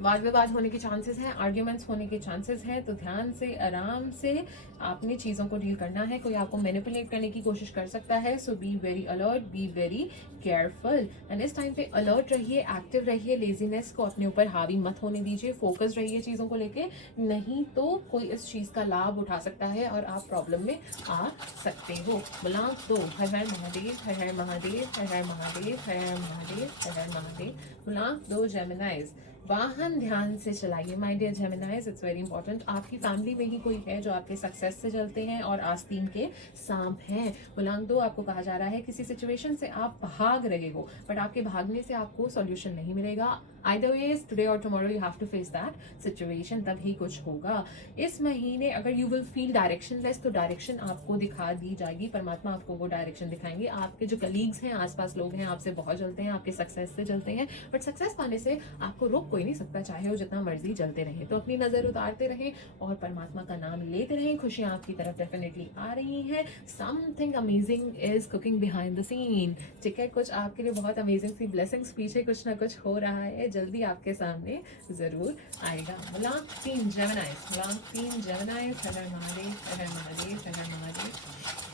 वाद विवाद होने के चांसेस हैं, आर्ग्यूमेंट्स होने के चांसेस हैं, तो ध्यान से आराम से आपने चीज़ों को डील करना है। कोई आपको मैनिपुलेट करने की कोशिश कर सकता है, so be very alert, be very careful. And इस टाइम पे अलर्ट रहिए, एक्टिव रहिए, लेजीनेस को अपने ऊपर हावी मत होने दीजिए, फोकस रहिए चीज़ों को लेके, नहीं तो कोई इस चीज़ का लाभ उठा सकता है और आप प्रॉब्लम में आ सकते हो। मूलांक दो, हर हर महादेव, हर हर महादेव, हर हर महादेव, हर हर महादेव, हर हर महादेव। मूलांक दो, जेमिनाइज। वाहन ध्यान से चलाइए my dear Geminis, it's very important. आपकी फैमिली में ही कोई है जो आपके सक्सेस से चलते हैं और आस्तीन के सांप हैं। मूलांक दो, आपको कहा जा रहा है किसी सिचुएशन से आप भाग रहे हो, बट आपके भागने से आपको सॉल्यूशन नहीं मिलेगा। आइदर वेज टुडे और tomorrow you have to face that situation, तभी कुछ होगा। इस महीने अगर यू विल फील डायरेक्शनलेस, तो डायरेक्शन आपको दिखा दी जाएगी, परमात्मा आपको वो डायरेक्शन दिखाएंगे। आपके जो कलीग्स हैं, आसपास लोग हैं, आपसे बहुत जलते हैं, आपके सक्सेस से जलते हैं, बट सक्सेस पाने से आपको रोक कोई नहीं सकता, चाहे वो जितना मर्जी जलते रहे। तो अपनी नजर उतारते रहें और परमात्मा का नाम लेते रहें। खुशियां आपकी तरफ डेफिनेटली आ रही हैं। Something amazing is cooking behind the scene, ठीक है। कुछ आपके लिए बहुत अमेजिंग सी ब्लेसिंग्स पीछे कुछ ना कुछ हो रहा है, जल्दी आपके सामने जरूर आएगा। मूलांक तीन, जेमिनाइज। मूलांक तीन, जेमिनाइज। हर हर महादेव, हर हर महादेव, हर हर महादेव,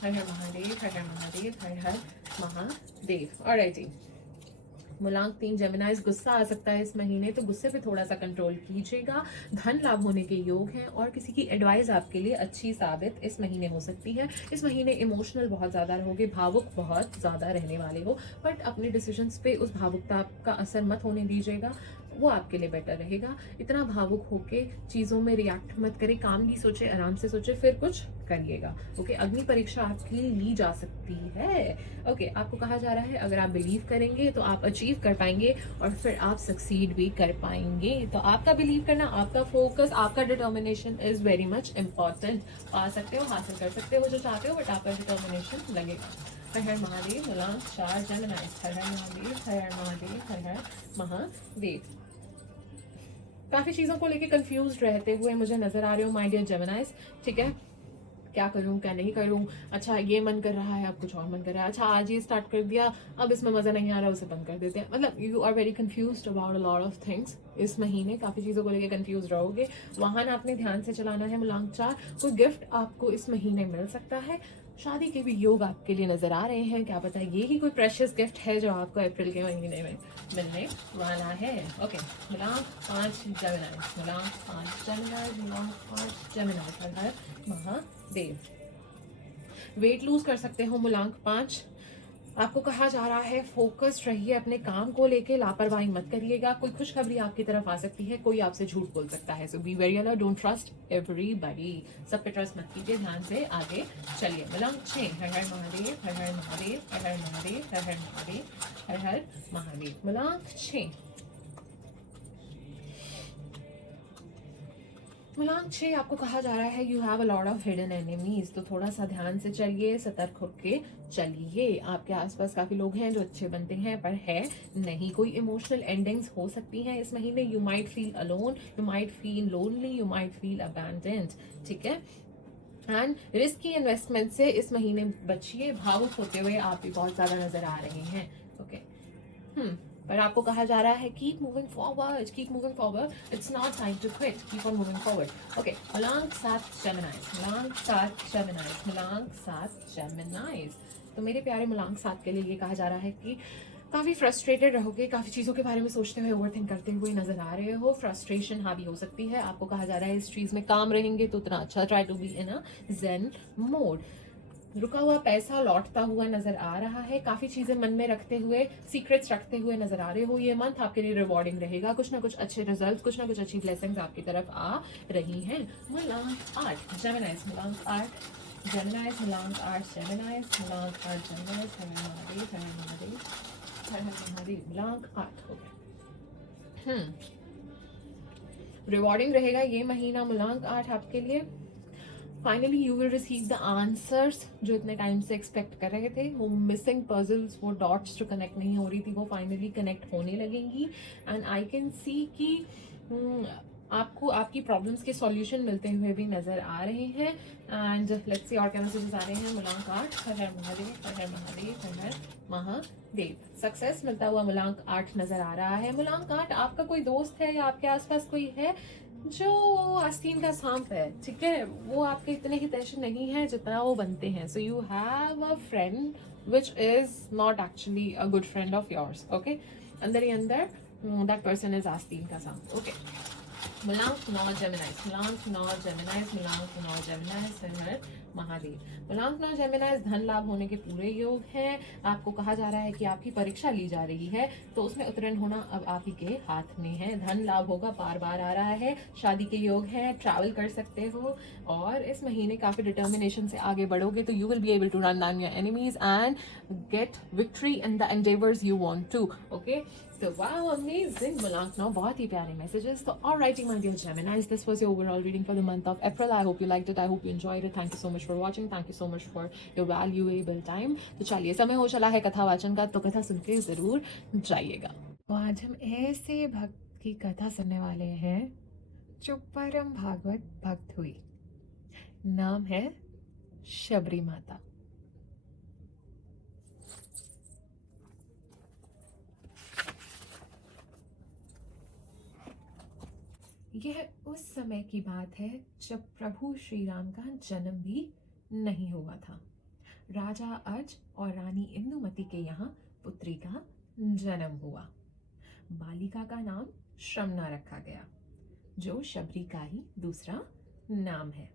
हर हर महादेव, हर हर महादेव, हर हर महादेव। ऑलराइट, मूलांक तीन, जेमिनाइज। गुस्सा आ सकता है इस महीने, तो गुस्से पे थोड़ा सा कंट्रोल कीजिएगा। धन लाभ होने के योग हैं और किसी की एडवाइस आपके लिए अच्छी साबित इस महीने हो सकती है। इस महीने इमोशनल बहुत ज़्यादा रहोगे, भावुक बहुत ज़्यादा रहने वाले हो, बट अपने डिसीजंस पे उस भावुकता का असर मत होने दीजिएगा, वो आपके लिए बेटर रहेगा। इतना भावुक होके चीज़ों में रिएक्ट मत करें, कामली सोचे, आराम से सोचे, फिर कुछ करिएगा। ओके, अग्नि परीक्षा आपके लिए ली जा सकती है। ओके, आपको कहा जा रहा है अगर आप बिलीव करेंगे तो आप अचीव कर पाएंगे और फिर आप सक्सीड भी कर पाएंगे। तो आपका बिलीव करना, आपका फोकस, आपका determination is very much important. पा सकते हो, हासिल कर सकते हो जो चाहते हो, बट आपका डिटर्मिनेशन लगेगा। हर हर महादेव। मूलांक चार, जेमिनाइज। हर हर महादेव, हर हर महादेव, हर हर महादेव। काफ़ी चीज़ों को लेके कंफ्यूज रहते हुए मुझे नज़र आ रहे हो माय डियर जेमिनाइज, ठीक है। क्या करूँ, क्या नहीं करूँ, अच्छा ये मन कर रहा है, अब कुछ और मन कर रहा है, अच्छा आज ये स्टार्ट कर दिया, अब इसमें मज़ा नहीं आ रहा, उसे बंद कर देते हैं। मतलब you are very confused about a lot of things. इस महीने काफ़ी चीज़ों को लेकर कंफ्यूज रहोगे। वाहन आपने ध्यान से चलाना है। मूलांक चार, कोई गिफ्ट आपको इस महीने मिल सकता है। शादी के भी योग आपके लिए नज़र आ रहे हैं, क्या पता ये ही कोई प्रेशियस गिफ्ट है जो आपको अप्रैल के महीने में मिलने वाला है। ओके, मूलांक पाँच, जेमिनाइज। मूलांक पाँच, जेमिनाइज। मूलांक पाँच, जेमिनाइज। हर हर महादेव। वेट लूज कर सकते हो मूलांक पाँच। आपको कहा जा रहा है फोकस्ड रहिए अपने काम को लेके, लापरवाही मत करिएगा। कोई खुशखबरी आपकी तरफ आ सकती है, कोई आपसे झूठ बोल सकता है, so be very alert, don't trust everybody. सब पे ट्रस्ट मत कीजिए, ध्यान से आगे चलिए। मूलांक छः, हर हर महादेव, हर हर महादेव, हर हर महादेव, हर हर महादेव, हर हर महादेव। मूलांक छः। मूलांक छः, आपको कहा जा रहा है you have a lot of hidden enemies, तो थोड़ा सा ध्यान से चलिए, सतर्क होके चलिए। आपके आसपास काफी लोग हैं जो अच्छे बनते हैं, पर है नहीं। कोई इमोशनल एंडिंग्स हो सकती हैं इस महीने। You might feel alone, you might feel lonely, you might feel abandoned, ठीक है। एंड रिस्की इन्वेस्टमेंट से इस महीने बचिए। भावुक होते हुए आप भी बहुत ज्यादा नजर आ रहे हैं। ओके, पर आपको कहा जा रहा है keep moving forward, keep moving forward, it's not time to quit, keep on moving forward. Okay, मूलांक सात, जेमिनाइज। मूलांक सात, जेमिनाइज। मूलांक सात, जेमिनाइज। तो मेरे प्यारे मूलांक सात के लिए ये कहा जा रहा है कि काफ़ी फ्रस्ट्रेटेड रहोगे, काफ़ी चीज़ों के बारे में सोचते हुए, ओवरथिंक करते हुए नजर आ रहे हो। फ्रस्ट्रेशन हावी हो सकती है। आपको कहा जा रहा है इस चीज़ में काम रहेंगे तो उतना अच्छा। Try to be in a zen mode. रुका हुआ पैसा लौटता हुआ नजर आ रहा है। काफी चीजें मन में रखते हुए, सीक्रेट्स रखते हुए नजर आ रहे हो। ये मंथ आपके लिए रिवॉर्डिंग रहेगा, कुछ ना कुछ अच्छे रिजल्ट्स, कुछ ना कुछ अच्छी ब्लेसिंग्स आपकी तरफ आ रही हैं। मूलांक आठ, जेमिनाइज। मूलांक आठ, जेमिनाइज। मूलांक आठ, जेमिनाइज। मूलांक आठ, जेमिनाइज। हर हर महादेव, हर हर महादेव, हर हर महादेव। मूलांक आठ हो गया। रिवॉर्डिंग रहेगा ये महीना मूलांक आठ आपके लिए। Finally you will receive the answers जो इतने टाइम से एक्सपेक्ट कर रहे थे। वो मिसिंग पजल्स, वो डॉट्स जो कनेक्ट नहीं हो रही थी, वो फाइनली कनेक्ट होने लगेंगी। एंड आई कैन सी कि आपको आपकी प्रॉब्लम्स के सॉल्यूशन मिलते हुए भी नज़र आ रहे हैं। एंड लेट्स सी और क्या मैसेजेस आ रहे हैं। मुलांक 8, हर हर महादेव, हर हर महादेव, हर हर महादेव। सक्सेस मिलता हुआ मुलांक 8 नज़र आ रहा है। मुलांक 8, आपका कोई दोस्त है या आपके आसपास कोई है जो आस्तीन का सांप है, ठीक है? वो आपके इतने ही टेंशन नहीं है जितना वो बनते हैं। So you have a friend which is not actually a good friend of yours, okay? अंदर ही अंदर दैट पर्सन इज आस्तीन का सांप, ओके? मुलांक 9 जेमिनाइज, मुलांक 9 जेमिनाइज, मुलांक 9 जेमिनाइज, हर हर महादेव। मुलांक 9 जेमिनाइज, धन लाभ होने के पूरे योग हैं। आपको कहा जा रहा है कि आपकी परीक्षा ली जा रही है, तो उसमें उत्तीर्ण होना अब आप ही के हाथ में है। धन लाभ होगा, बार बार आ रहा है। शादी के योग हैं, ट्रैवल कर सकते हो, और इस महीने काफ़ी डिटर्मिनेशन से आगे बढ़ोगे, तो you will be able to run down your enemies and get victory in the endeavours you want to, okay? So wow, amazing, Mulank. Now, बहुत ही प्यारे messages. So, all righty, my dear Geminis, this was your overall reading for the month of April. I hope you liked it. I hope you enjoyed it. Thank you so much for watching. Thank you so much for your valuable time. तो चलिए, समय हो चला है कथा वाचन का, तो कथा सुन के जरूर जाइएगा। तो आज हम ऐसे भक्त की कथा सुनने वाले हैं जो परम भागवत भक्त हुई। नाम है शबरी माता। यह उस समय की बात है जब प्रभु श्री राम का जन्म भी नहीं हुआ था। राजा अज और रानी इंदुमती के यहाँ पुत्री का जन्म हुआ। बालिका का नाम श्रमना रखा गया, जो शबरी का ही दूसरा नाम है।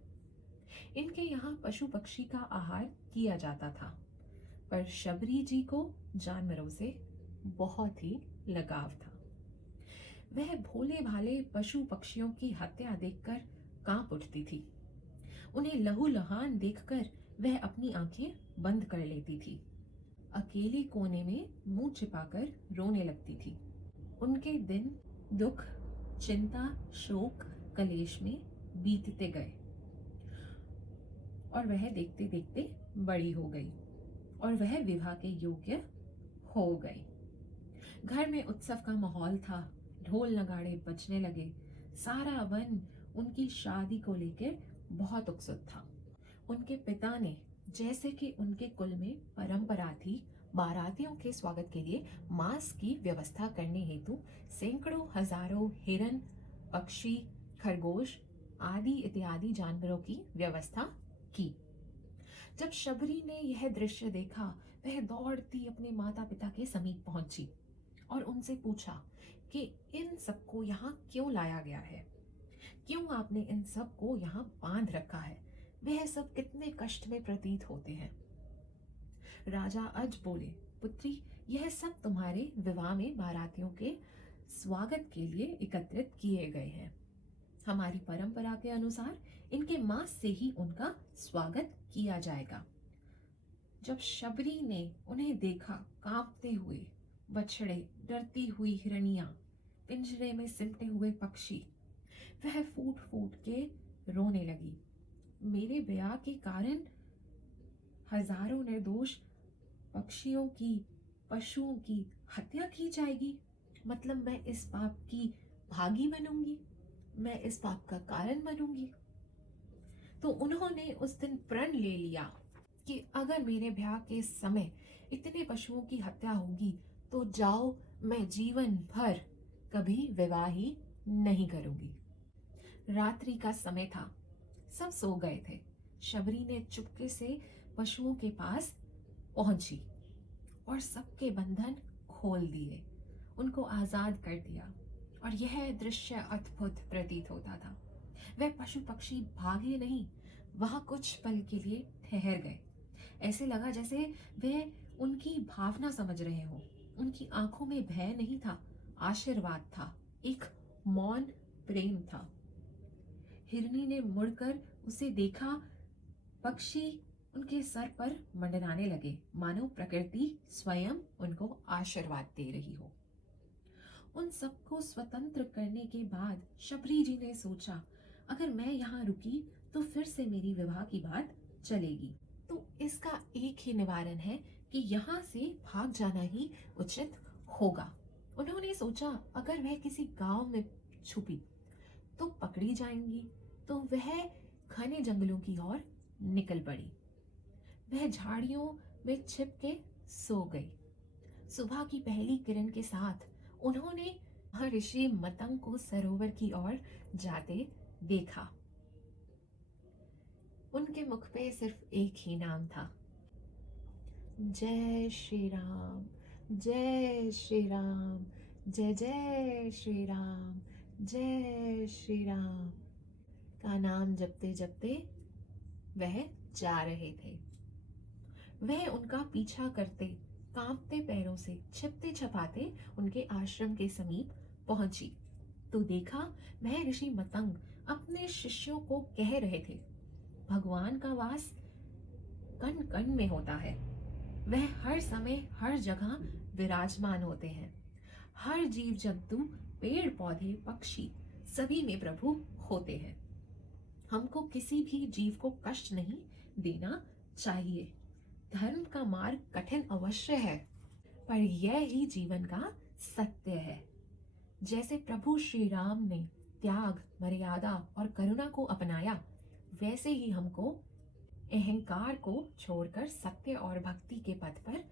इनके यहाँ पशु पक्षी का आहार किया जाता था, पर शबरी जी को जानवरों से बहुत ही लगाव था। वह भोले भाले पशु पक्षियों की हत्या देखकर कांप उठती थी। उन्हें लहूलुहान देखकर वह अपनी आंखें बंद कर लेती थी। अकेले कोने में मुंह छिपाकर रोने लगती थी। उनके दिन दुख, चिंता, शोक, कलेश में बीतते गए, और वह देखते देखते बड़ी हो गई और वह विवाह के योग्य हो गई। घर में उत्सव का माहौल था। ढोल नगाड़े बजने लगे। सारा वन उनकी शादी को लेकर बहुत उत्सुक था। उनके पिता ने, जैसे कि उनके कुल में परंपरा थी, बारातियों के स्वागत के लिए मांस की व्यवस्था करने हेतु सैकड़ों हजारों हिरन, पक्षी, खरगोश आदि इत्यादि जानवरों की व्यवस्था की। जब शबरी ने यह दृश्य देखा, वह दौड़ती अपने माता पिता के समीप पहुंची और उनसे पूछा कि इन सबको यहाँ क्यों लाया गया है? क्यों आपने इन सब को यहाँ बांध रखा है? वह सब कितने कष्ट में प्रतीत होते हैं। राजा अज बोले, पुत्री, यह सब तुम्हारे विवाह में बारातियों के स्वागत के लिए एकत्रित किए गए हैं। हमारी परंपरा के अनुसार इनके मांस से ही उनका स्वागत किया जाएगा। जब शबरी ने उन्हें देखा, कांपते हुए बछड़े, डरती हुई हिरनियां, पिंजरे में सिमटे हुए पक्षी, वह फूट फूट के रोने लगी। मेरे ब्याह के कारण हजारों निर्दोष पक्षियों की, पशुओं की हत्या की जाएगी। मतलब मैं इस पाप की भागी बनूंगी, मैं इस पाप का कारण बनूंगी। तो उन्होंने उस दिन प्रण ले लिया कि अगर मेरे ब्याह के समय इतने पशुओं की हत्या होगी, तो जाओ, मैं जीवन भर कभी विवाह ही नहीं करूंगी। रात्रि का समय था, सब सो गए थे। शबरी ने चुपके से पशुओं के पास पहुंची और सबके बंधन खोल दिए, उनको आजाद कर दिया। और यह दृश्य अद्भुत प्रतीत होता था। वह पशु पक्षी भागे नहीं, वहां कुछ पल के लिए ठहर गए। ऐसे लगा जैसे वे उनकी भावना समझ रहे हो। उनकी आंखों में भय नहीं था, आशीर्वाद था, एक मौन प्रेम था। हिरनी ने मुड़कर उसे देखा। पक्षी उनके सर पर मंडराने लगे, मानो प्रकृति स्वयं उनको आशीर्वाद दे रही हो। उन सबको स्वतंत्र करने के बाद शबरी जी ने सोचा, अगर मैं यहाँ रुकी तो फिर से मेरी विवाह की बात चलेगी। तो इसका एक ही निवारण है कि यहाँ से भाग जाना ही उचित होगा। उन्होंने सोचा अगर वह किसी गांव में छुपी तो पकड़ी जाएंगी, तो वह घने जंगलों की ओर निकल पड़ी। वह झाड़ियों में छिप के सो गई। सुबह की पहली किरण के साथ उन्होंने ऋषि मतंग को सरोवर की ओर जाते देखा। उनके मुख पे सिर्फ एक ही नाम था, जय श्री राम, जय श्री राम, जय जय श्री राम, जय श्री राम का नाम जपते जपते वह जा रहे थे। वह उनका पीछा करते कांपते पैरों से छिपते छपाते उनके आश्रम के समीप पहुंची तो देखा वह ऋषि मतंग अपने शिष्यों को कह रहे थे, भगवान का वास कण कण में होता है। वह हर समय हर जगह विराजमान होते हैं। हर जीव जंतु पेड़ पौधे पक्षी सभी में प्रभु होते हैं। हमको किसी भी जीव को कष्ट नहीं देना चाहिए। धर्म का मार्ग कठिन अवश्य है, पर यह ही जीवन का सत्य है। जैसे प्रभु श्री राम ने त्याग मर्यादा और करुणा को अपनाया, वैसे ही हमको अहंकार को छोड़कर सत्य और भक्ति के पथ पर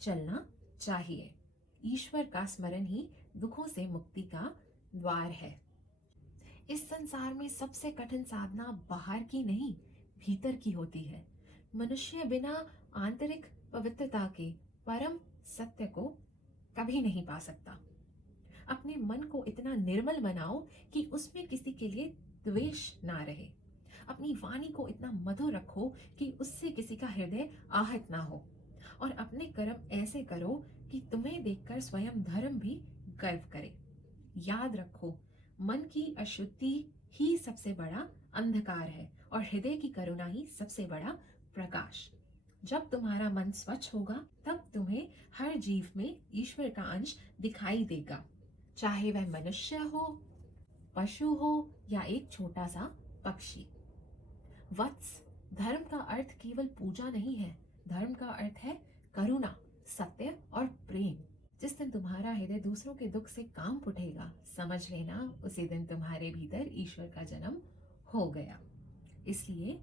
चलना चाहिए। ईश्वर का स्मरण ही दुखों से मुक्ति का द्वार है। इस संसार में सबसे कठिन साधना बाहर की नहीं, भीतर की होती है। मनुष्य बिना आंतरिक पवित्रता के परम सत्य को कभी नहीं पा सकता। अपने मन को इतना निर्मल बनाओ कि उसमें किसी के लिए द्वेष ना रहे। अपनी वाणी को इतना मधुर रखो कि उससे किसी का हृदय आहत ना हो। और अपने कर्म ऐसे करो कि तुम्हें देखकर स्वयं धर्म भी गर्व करे। याद रखो, मन की अशुद्धि ही सबसे बड़ा अंधकार है और हृदय की करुणा ही सबसे बड़ा प्रकाश। जब तुम्हारा मन स्वच्छ होगा तब तुम्हें हर जीव में ईश्वर का अंश दिखाई देगा, चाहे वह मनुष्य हो, पशु हो या एक छोटा सा पक्षी। वत्स, धर्म का अर्थ केवल पूजा नहीं है। धर्म का अर्थ है करुणा, सत्य और प्रेम। जिस दिन तुम्हारा हृदय दूसरों के दुख से कांप उठेगा, समझ लेना उसी दिन तुम्हारे भीतर ईश्वर का जन्म हो गया। इसलिए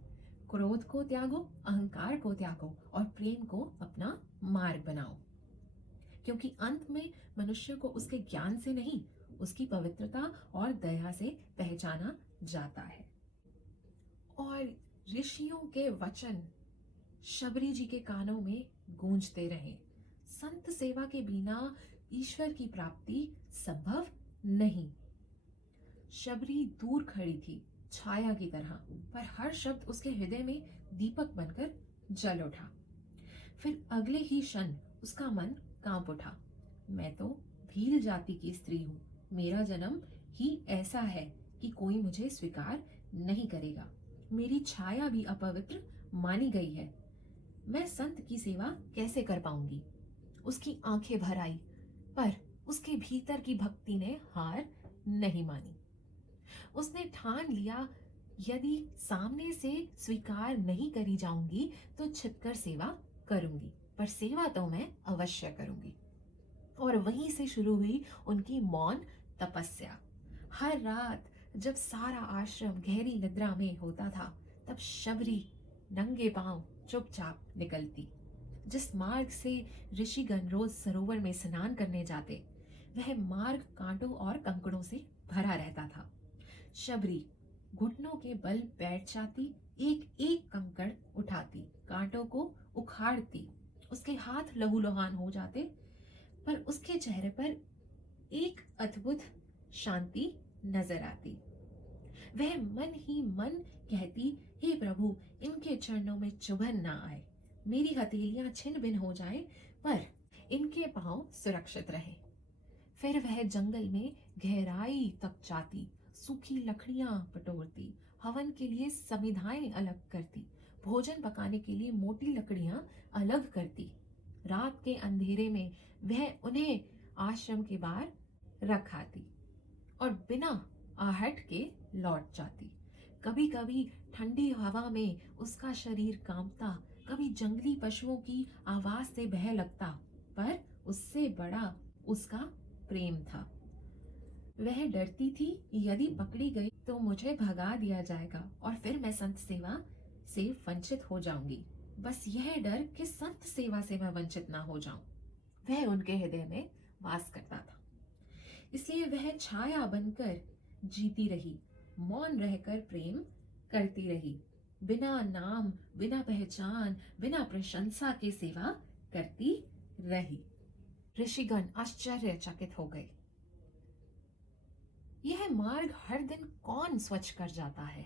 क्रोध को त्यागो, अहंकार को त्यागो और प्रेम को अपना मार्ग बनाओ, क्योंकि अंत में मनुष्य को उसके ज्ञान से नहीं, उसकी पवित्रता और दया से पहचाना जाता है। और ऋषियों के वचन शबरी जी के कानों में गूंजते रहे। संत सेवा के बिना ईश्वर की प्राप्ति संभव नहीं। शबरी दूर खड़ी थी छाया की तरह, पर हर शब्द उसके हृदय में दीपक बनकर जल उठा। फिर अगले ही क्षण उसका मन कांप उठा। मैं तो भील जाति की स्त्री हूँ। मेरा जन्म ही ऐसा है कि कोई मुझे स्वीकार नहीं करेगा। मेरी छाया भी अपवित्र मानी गई है। मैं संत की सेवा कैसे कर पाऊंगी? उसकी आंखें भर आई, पर उसके भीतर की भक्ति ने हार नहीं मानी। उसने ठान लिया, यदि सामने से स्वीकार नहीं करी जाऊंगी तो छिपकर सेवा करूंगी, पर सेवा तो मैं अवश्य करूंगी। और वहीं से शुरू हुई उनकी मौन तपस्या। हर रात जब सारा आश्रम गहरी निद्रा में होता था, तब शबरी नंगे पांव चुपचाप निकलती। जिस मार्ग से ऋषिगण रोज सरोवर में स्नान करने जाते, वह मार्ग कांटों और कंकड़ों से भरा रहता था। शबरी घुटनों के बल बैठ जाती, एक एक कंकड़ उठाती, कांटों को उखाड़ती। उसके हाथ लहूलुहान हो जाते, पर उसके चेहरे पर एक अद्भुत शांति नजर आती। वह मन ही मन कहती, हे प्रभु, इनके चरणों में चुभन ना आए। मेरी हथेलियां छिन्न भिन्न हो जाएं, पर इनके पांव सुरक्षित रहे। फिर वह जंगल में गहराई तक जाती, सूखी लकड़ियां बटोरती, हवन के लिए समिधाएं अलग करती, भोजन पकाने के लिए मोटी लकड़ियां अलग करती। रात के अंधेरे में वह उन्हें आश्रम के बाहर रख आती और बिना आहट के लौट जाती। कभी कभी ठंडी हवा में उसका शरीर कांपता, कभी जंगली पशुओं की आवाज से बह लगता, पर उससे बड़ा उसका प्रेम था। वह डरती थी यदि पकड़ी गई तो मुझे भगा दिया जाएगा और फिर मैं संत सेवा से वंचित हो जाऊंगी। बस यह डर कि संत सेवा से मैं वंचित ना हो जाऊं, वह उनके हृदय में वास करता था। इसलिए वह छाया बनकर जीती रही, मौन रहकर प्रेम करती रही, बिना नाम, बिना पहचान, बिना प्रशंसा के सेवा करती रही। ऋषिगण आश्चर्यचकित हो गए। यह मार्ग हर दिन कौन स्वच्छ कर जाता है?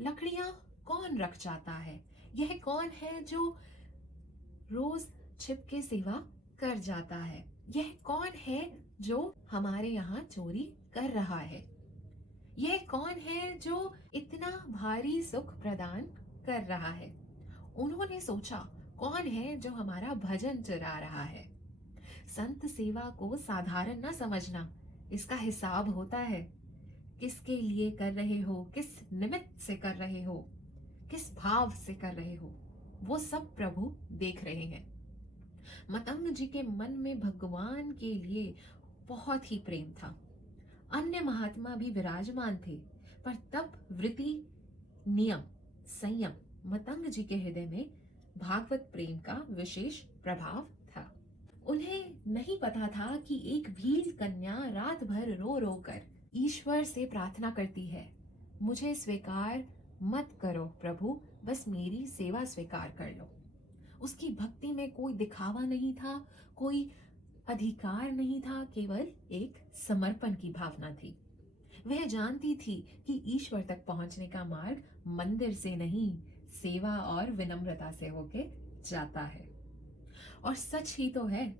लकड़ियां कौन रख जाता है? यह कौन है जो रोज छिप के सेवा कर जाता है? यह कौन है जो हमारे यहाँ चोरी कर रहा है? यह कौन है जो इतना भारी सुख प्रदान कर रहा है? उन्होंने सोचा, कौन है जो हमारा भजन चुरा रहा है? संत सेवा को साधारण न समझना, इसका हिसाब होता है। किसके लिए कर रहे हो, किस निमित्त से कर रहे हो, किस भाव से कर रहे हो, वो सब प्रभु देख रहे हैं। मतंग जी के मन में भगवान के लिए बहुत ही प्रेम था। अन्य महात्मा भी विराजमान थे, पर तप, वृत्ति, नियम, संयम, मतंग जी के हृदय में भागवत प्रेम का विशेष प्रभाव था। उन्हें नहीं पता था कि एक भील कन्या रात भर रो रो कर ईश्वर से प्रार्थना करती है, मुझे स्वीकार मत करो प्रभु, बस मेरी सेवा स्वीकार कर लो। उसकी भक्ति में कोई दिखावा नहीं था, कोई अधिकार नहीं था, केवल एक समर्पण की भावना थी। वह जानती थी कि ईश्वर तक पहुंचने का मार्ग मंदिर से नहीं, सेवा और विनम्रता से होके जाता है। और सच ही तो है,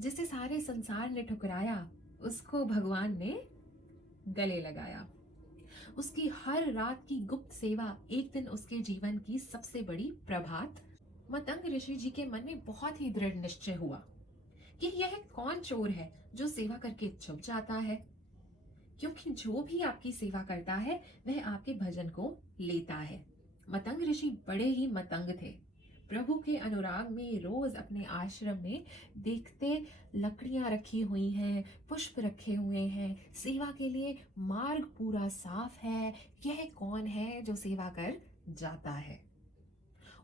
जिसे सारे संसार ने ठुकराया, उसको भगवान ने गले लगाया। उसकी हर रात की गुप्त सेवा एक दिन उसके जीवन की सबसे बड़ी प्रभात। मतंग ऋषि जी के मन में बहुत ही दृढ़ निश्चय हुआ कि यह कौन चोर है जो सेवा करके छुप जाता है, क्योंकि जो भी आपकी सेवा करता है वह आपके भजन को लेता है। मतंग ऋषि बड़े ही मतंग थे। प्रभु के अनुराग में रोज अपने आश्रम में देखते लकड़ियां रखी हुई हैं, पुष्प रखे हुए हैं, सेवा के लिए मार्ग पूरा साफ है। यह कौन है जो सेवा कर जाता है?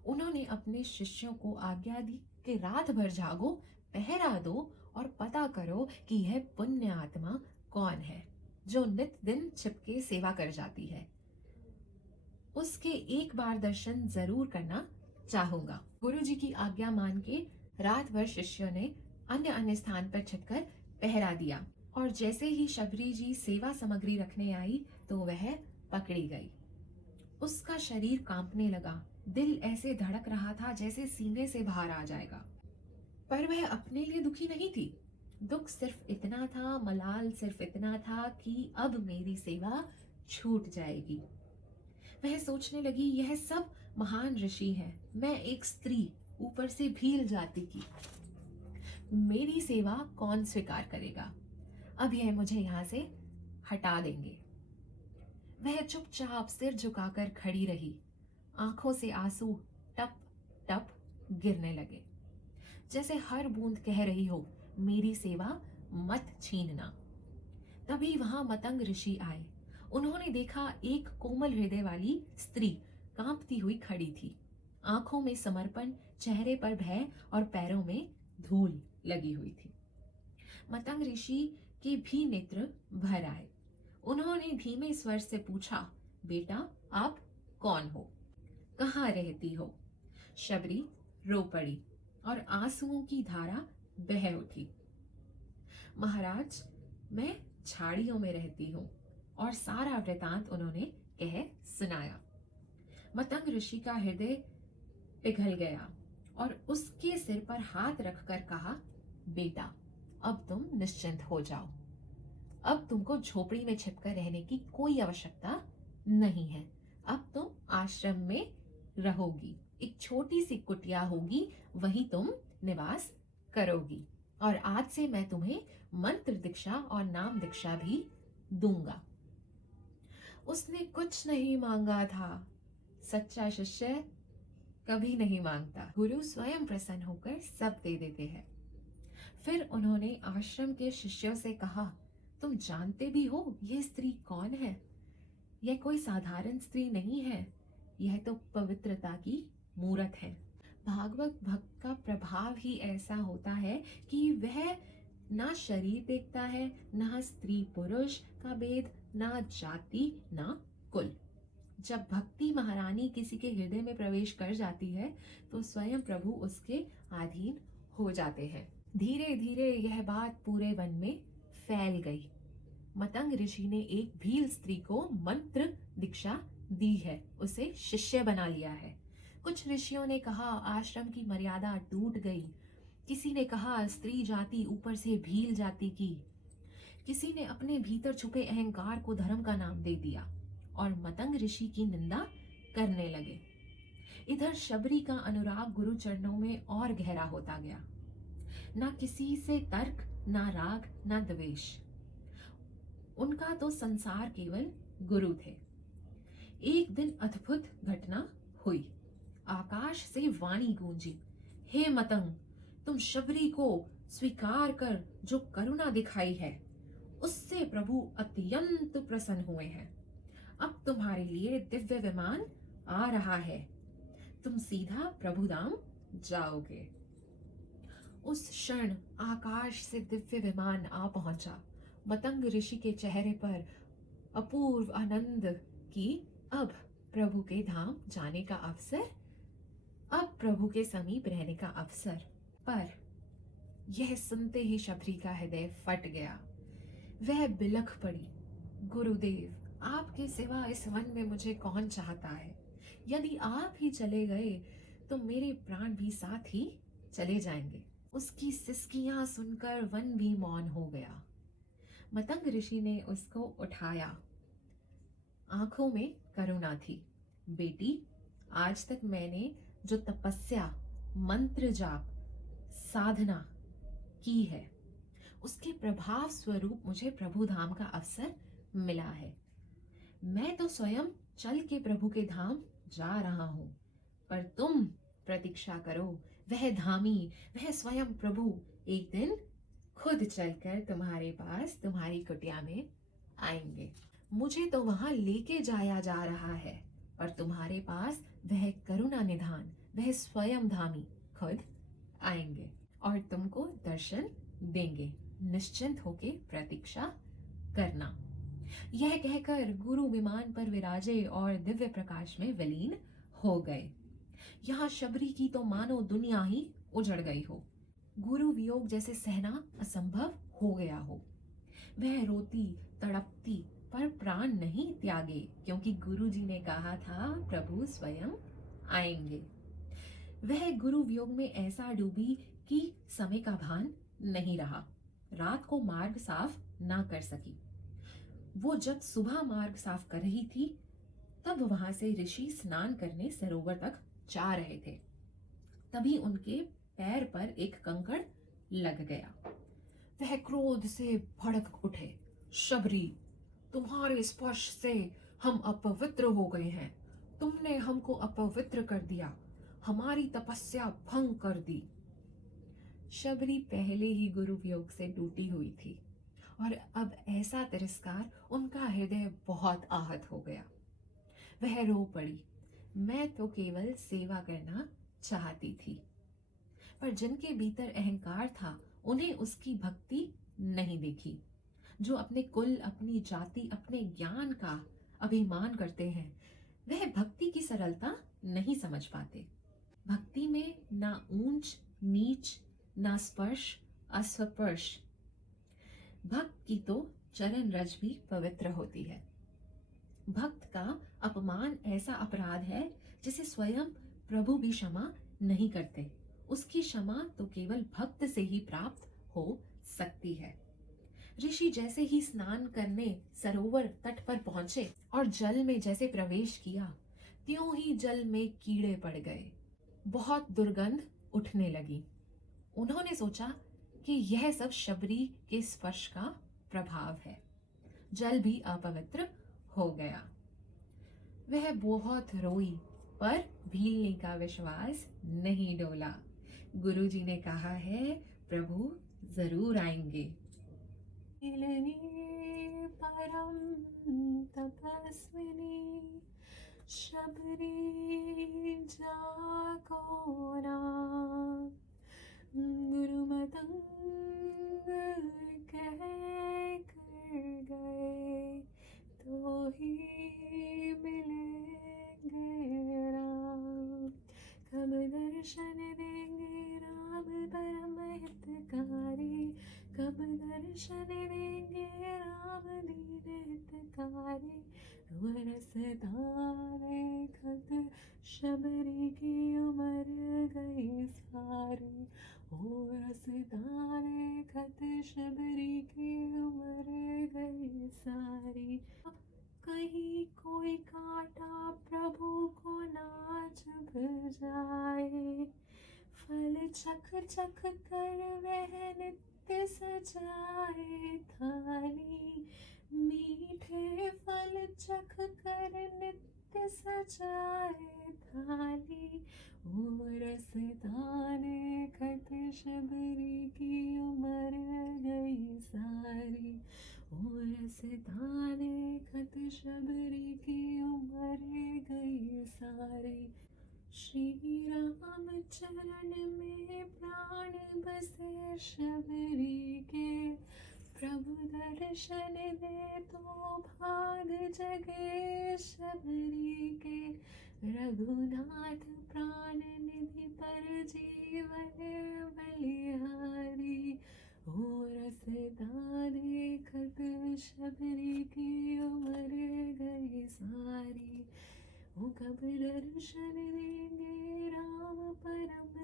उन्होंने अपने शिष्यों को आज्ञा दी कि रात भर जागो, पहरा दो और पता करो कि यह पुण्य आत्मा कौन है जो नित दिन छिपके सेवा कर जाती है। उसके एक बार दर्शन जरूर करना चाहूंगा। गुरु जी की आज्ञा मान के रात भर शिष्यों ने अन्य अन्य स्थान पर छिपकर पहरा दिया, और जैसे ही शबरी जी सेवा सामग्री रखने आई तो वह पकड़ी गई। उसका शरीर कांपने लगा, दिल ऐसे धड़क रहा था जैसे सीने से बाहर आ जाएगा। पर वह अपने लिए दुखी नहीं थी। दुख सिर्फ इतना था, मलाल सिर्फ इतना था कि अब मेरी सेवा छूट जाएगी। वह सोचने लगी, यह सब महान ऋषि हैं, मैं एक स्त्री, ऊपर से भील जाति की, मेरी सेवा कौन स्वीकार करेगा? अब यह मुझे यहाँ से हटा देंगे। वह चुपचाप सिर झुकाकर खड़ी रही। आंखों से आंसू टप टप गिरने लगे, जैसे हर बूंद कह रही हो, मेरी सेवा मत छीनना। तभी वहां मतंग ऋषि आए। उन्होंने देखा एक कोमल हृदय वाली स्त्री कांपती हुई खड़ी थी। आंखों में समर्पण, चेहरे पर भय और पैरों में धूल लगी हुई थी। मतंग ऋषि के भी नेत्र भर आए। उन्होंने धीमे स्वर से पूछा, बेटा आप कौन हो, कहाँ रहती हो? शबरी रो पड़ी और आंसुओं की धारा बह उठी। महाराज, मैं झाड़ियों में रहती हूँ, और सारा वृतांत उन्होंने कह सुनाया। मतंग ऋषि का हृदय पिघल गया और उसके सिर पर हाथ रखकर कहा, बेटा अब तुम निश्चिंत हो जाओ। अब तुमको झोपड़ी में छिपकर रहने की कोई आवश्यकता नहीं है। अब तुम आश्रम में रहोगी, एक छोटी सी कुटिया होगी, वहीं तुम निवास करोगी, और आज से मैं तुम्हें मंत्र दीक्षा और नाम दीक्षा भी दूंगा। उसने कुछ नहीं मांगा था। सच्चा शिष्य कभी नहीं मांगता। गुरु स्वयं प्रसन्न होकर सब दे देते हैं। फिर उन्होंने आश्रम के शिष्यों से कहा, तुम जानते भी हो यह स्त्री कौन है? यह कोई साधारण स्त्री नहीं है, यह तो पवित्रता की मूरत है। भागवत भक्त का प्रभाव ही ऐसा होता है कि वह ना शरीर देखता है, ना स्त्री पुरुष का भेद, ना जाति, ना कुल। जब भक्ति महारानी किसी के हृदय में प्रवेश कर जाती है तो स्वयं प्रभु उसके अधीन हो जाते हैं। धीरे धीरे यह बात पूरे वन में फैल गई। मतंग ऋषि ने एक भील स्त्री को मंत्र दीक्षा दी है, उसे शिष्य बना लिया है। कुछ ऋषियों ने कहा आश्रम की मर्यादा टूट गई। किसी ने कहा स्त्री जाति ऊपर से भील जाति की। किसी ने अपने भीतर छुपे अहंकार को धर्म का नाम दे दिया और मतंग ऋषि की निंदा करने लगे। इधर शबरी का अनुराग गुरु चरणों में और गहरा होता गया। ना किसी से तर्क, ना राग, ना द्वेष। उनका तो संसार केवल गुरु थे। एक दिन अद्भुत घटना हुई। आकाश से वाणी गूंजी, हे मतंग, तुम शबरी को स्वीकार कर जो करुणा दिखाई है उससे प्रभु अत्यंत प्रसन्न हुए हैं। अब तुम्हारे लिए दिव्य विमान आ रहा है, तुम सीधा प्रभु धाम जाओगे। उस क्षण आकाश से दिव्य विमान आ पहुंचा। मतंग ऋषि के चेहरे पर अपूर्व आनंद की अब प्रभु के धाम जाने का अवसर, अब प्रभु के समीप रहने का अवसर। पर यह सुनते ही शबरी का हृदय फट गया। वह बिलख पड़ी, गुरुदेव, आपके सिवा इस वन में मुझे कौन चाहता है? यदि आप ही चले गए तो मेरे प्राण भी साथ ही चले जाएंगे। उसकी सिसकियां सुनकर वन भी मौन हो गया। मतंग ऋषि ने उसको उठाया। आंखों में करुणा थी। बेटी, आज तक मैंने जो तपस्या, मंत्र जाप, साधना की है उसके प्रभाव स्वरूप मुझे प्रभु धाम का अवसर मिला है। मैं तो स्वयं चल के प्रभु के धाम जा रहा हूं, पर तुम प्रतीक्षा करो। वह धामी, वह स्वयं प्रभु एक दिन खुद चलकर तुम्हारे पास, तुम्हारी कुटिया में आएंगे। मुझे तो वहां लेके जाया जा रहा है, पर तुम्हारे पास वह करुणा निधान, वह स्वयं धामी खुद आएंगे और तुमको दर्शन देंगे। निश्चिंत होके प्रतीक्षा करना। यह कहकर गुरु विमान पर विराजे और दिव्य प्रकाश में विलीन हो गए। यहाँ शबरी की तो मानो दुनिया ही उजड़ गई हो। गुरु वियोग जैसे सहना असंभव हो गया हो। वह रोती तड़पती पर प्राण नहीं त्यागे, क्योंकि गुरु जी ने कहा था प्रभु स्वयं आएंगे। वह गुरु वियोग में ऐसा डूबी कि समय का भान नहीं रहा। रात को मार्ग साफ ना कर सकी। वो जब सुबह मार्ग साफ कर रही थी तब वहां से ऋषि स्नान करने सरोवर तक जा रहे थे। तभी उनके पैर पर एक कंकड़ लग गया। वह क्रोध से भड़क उठे। शबरी, तुम्हारे स्पर्श से हम अपवित्र हो गए हैं। तुमने हमको अपवित्र कर दिया, हमारी तपस्या भंग कर दी। शबरी पहले ही गुरु वियोग से टूटी हुई थी और अब ऐसा तिरस्कार, उनका हृदय बहुत आहत हो गया। वह रो पड़ी। मैं तो केवल सेवा करना चाहती थी। पर जिनके भीतर अहंकार था उन्हें उसकी भक्ति नहीं देखी। जो अपने कुल, अपनी जाति, अपने ज्ञान का अभिमान करते हैं वह भक्ति की सरलता नहीं समझ पाते। भक्ति में ना ऊंच नीच, ना स्पर्श अस्पर्श। भक्त की तो चरण रज भी पवित्र होती है। भक्त का अपमान ऐसा अपराध है जिसे स्वयं प्रभु भी क्षमा नहीं करते। उसकी क्षमा तो केवल भक्त से ही प्राप्त हो सकती है। ऋषि जैसे ही स्नान करने सरोवर तट पर पहुंचे और जल में जैसे प्रवेश किया, त्यों ही जल में कीड़े पड़ गए। बहुत दुर्गंध उठने लगी। उन्होंने सोचा कि यह सब शबरी के स्पर्श का प्रभाव है। जल भी अपवित्र हो गया। वह बहुत रोई, पर भीलनी का विश्वास नहीं डोला। गुरुजी ने कहा है, प्रभु जरूर आएंगे। भीलनी परम तपस्विनी, शबरी जाको नाम। गुरु मतंग कह कर गए, तो ही मिलेंगे राम। कब दर्शन देंगे राम परम हितकारी, कब दर्शन देंगे राम दीन हितकारी। रसदारे खत शबरी की उम्र गई सारी, ओ रसदारे खत शबरी की उम्र गई सारी। कहीं कोई कांटा प्रभु को ना चुभ जाए, फल चख चख कर वह नित्य सजाए थाली। मीठे फल चख कर नित्य सजाए थाली, ओ रसदाने खत शबरी की उम्र गई सारी, ओ रसदाने खत शबरी की उम्र गई सारी। श्री राम चरण में प्राण बसे शबरी के, प्रभु दर्शन दे तो भाग जगे शबरी के। रघुनाथ प्राण निधि पर जीवन बलिहारी, ओ रसदाने खत शबरी की उम्र गई सारी। ओ कब दर्शन देंगे राम परम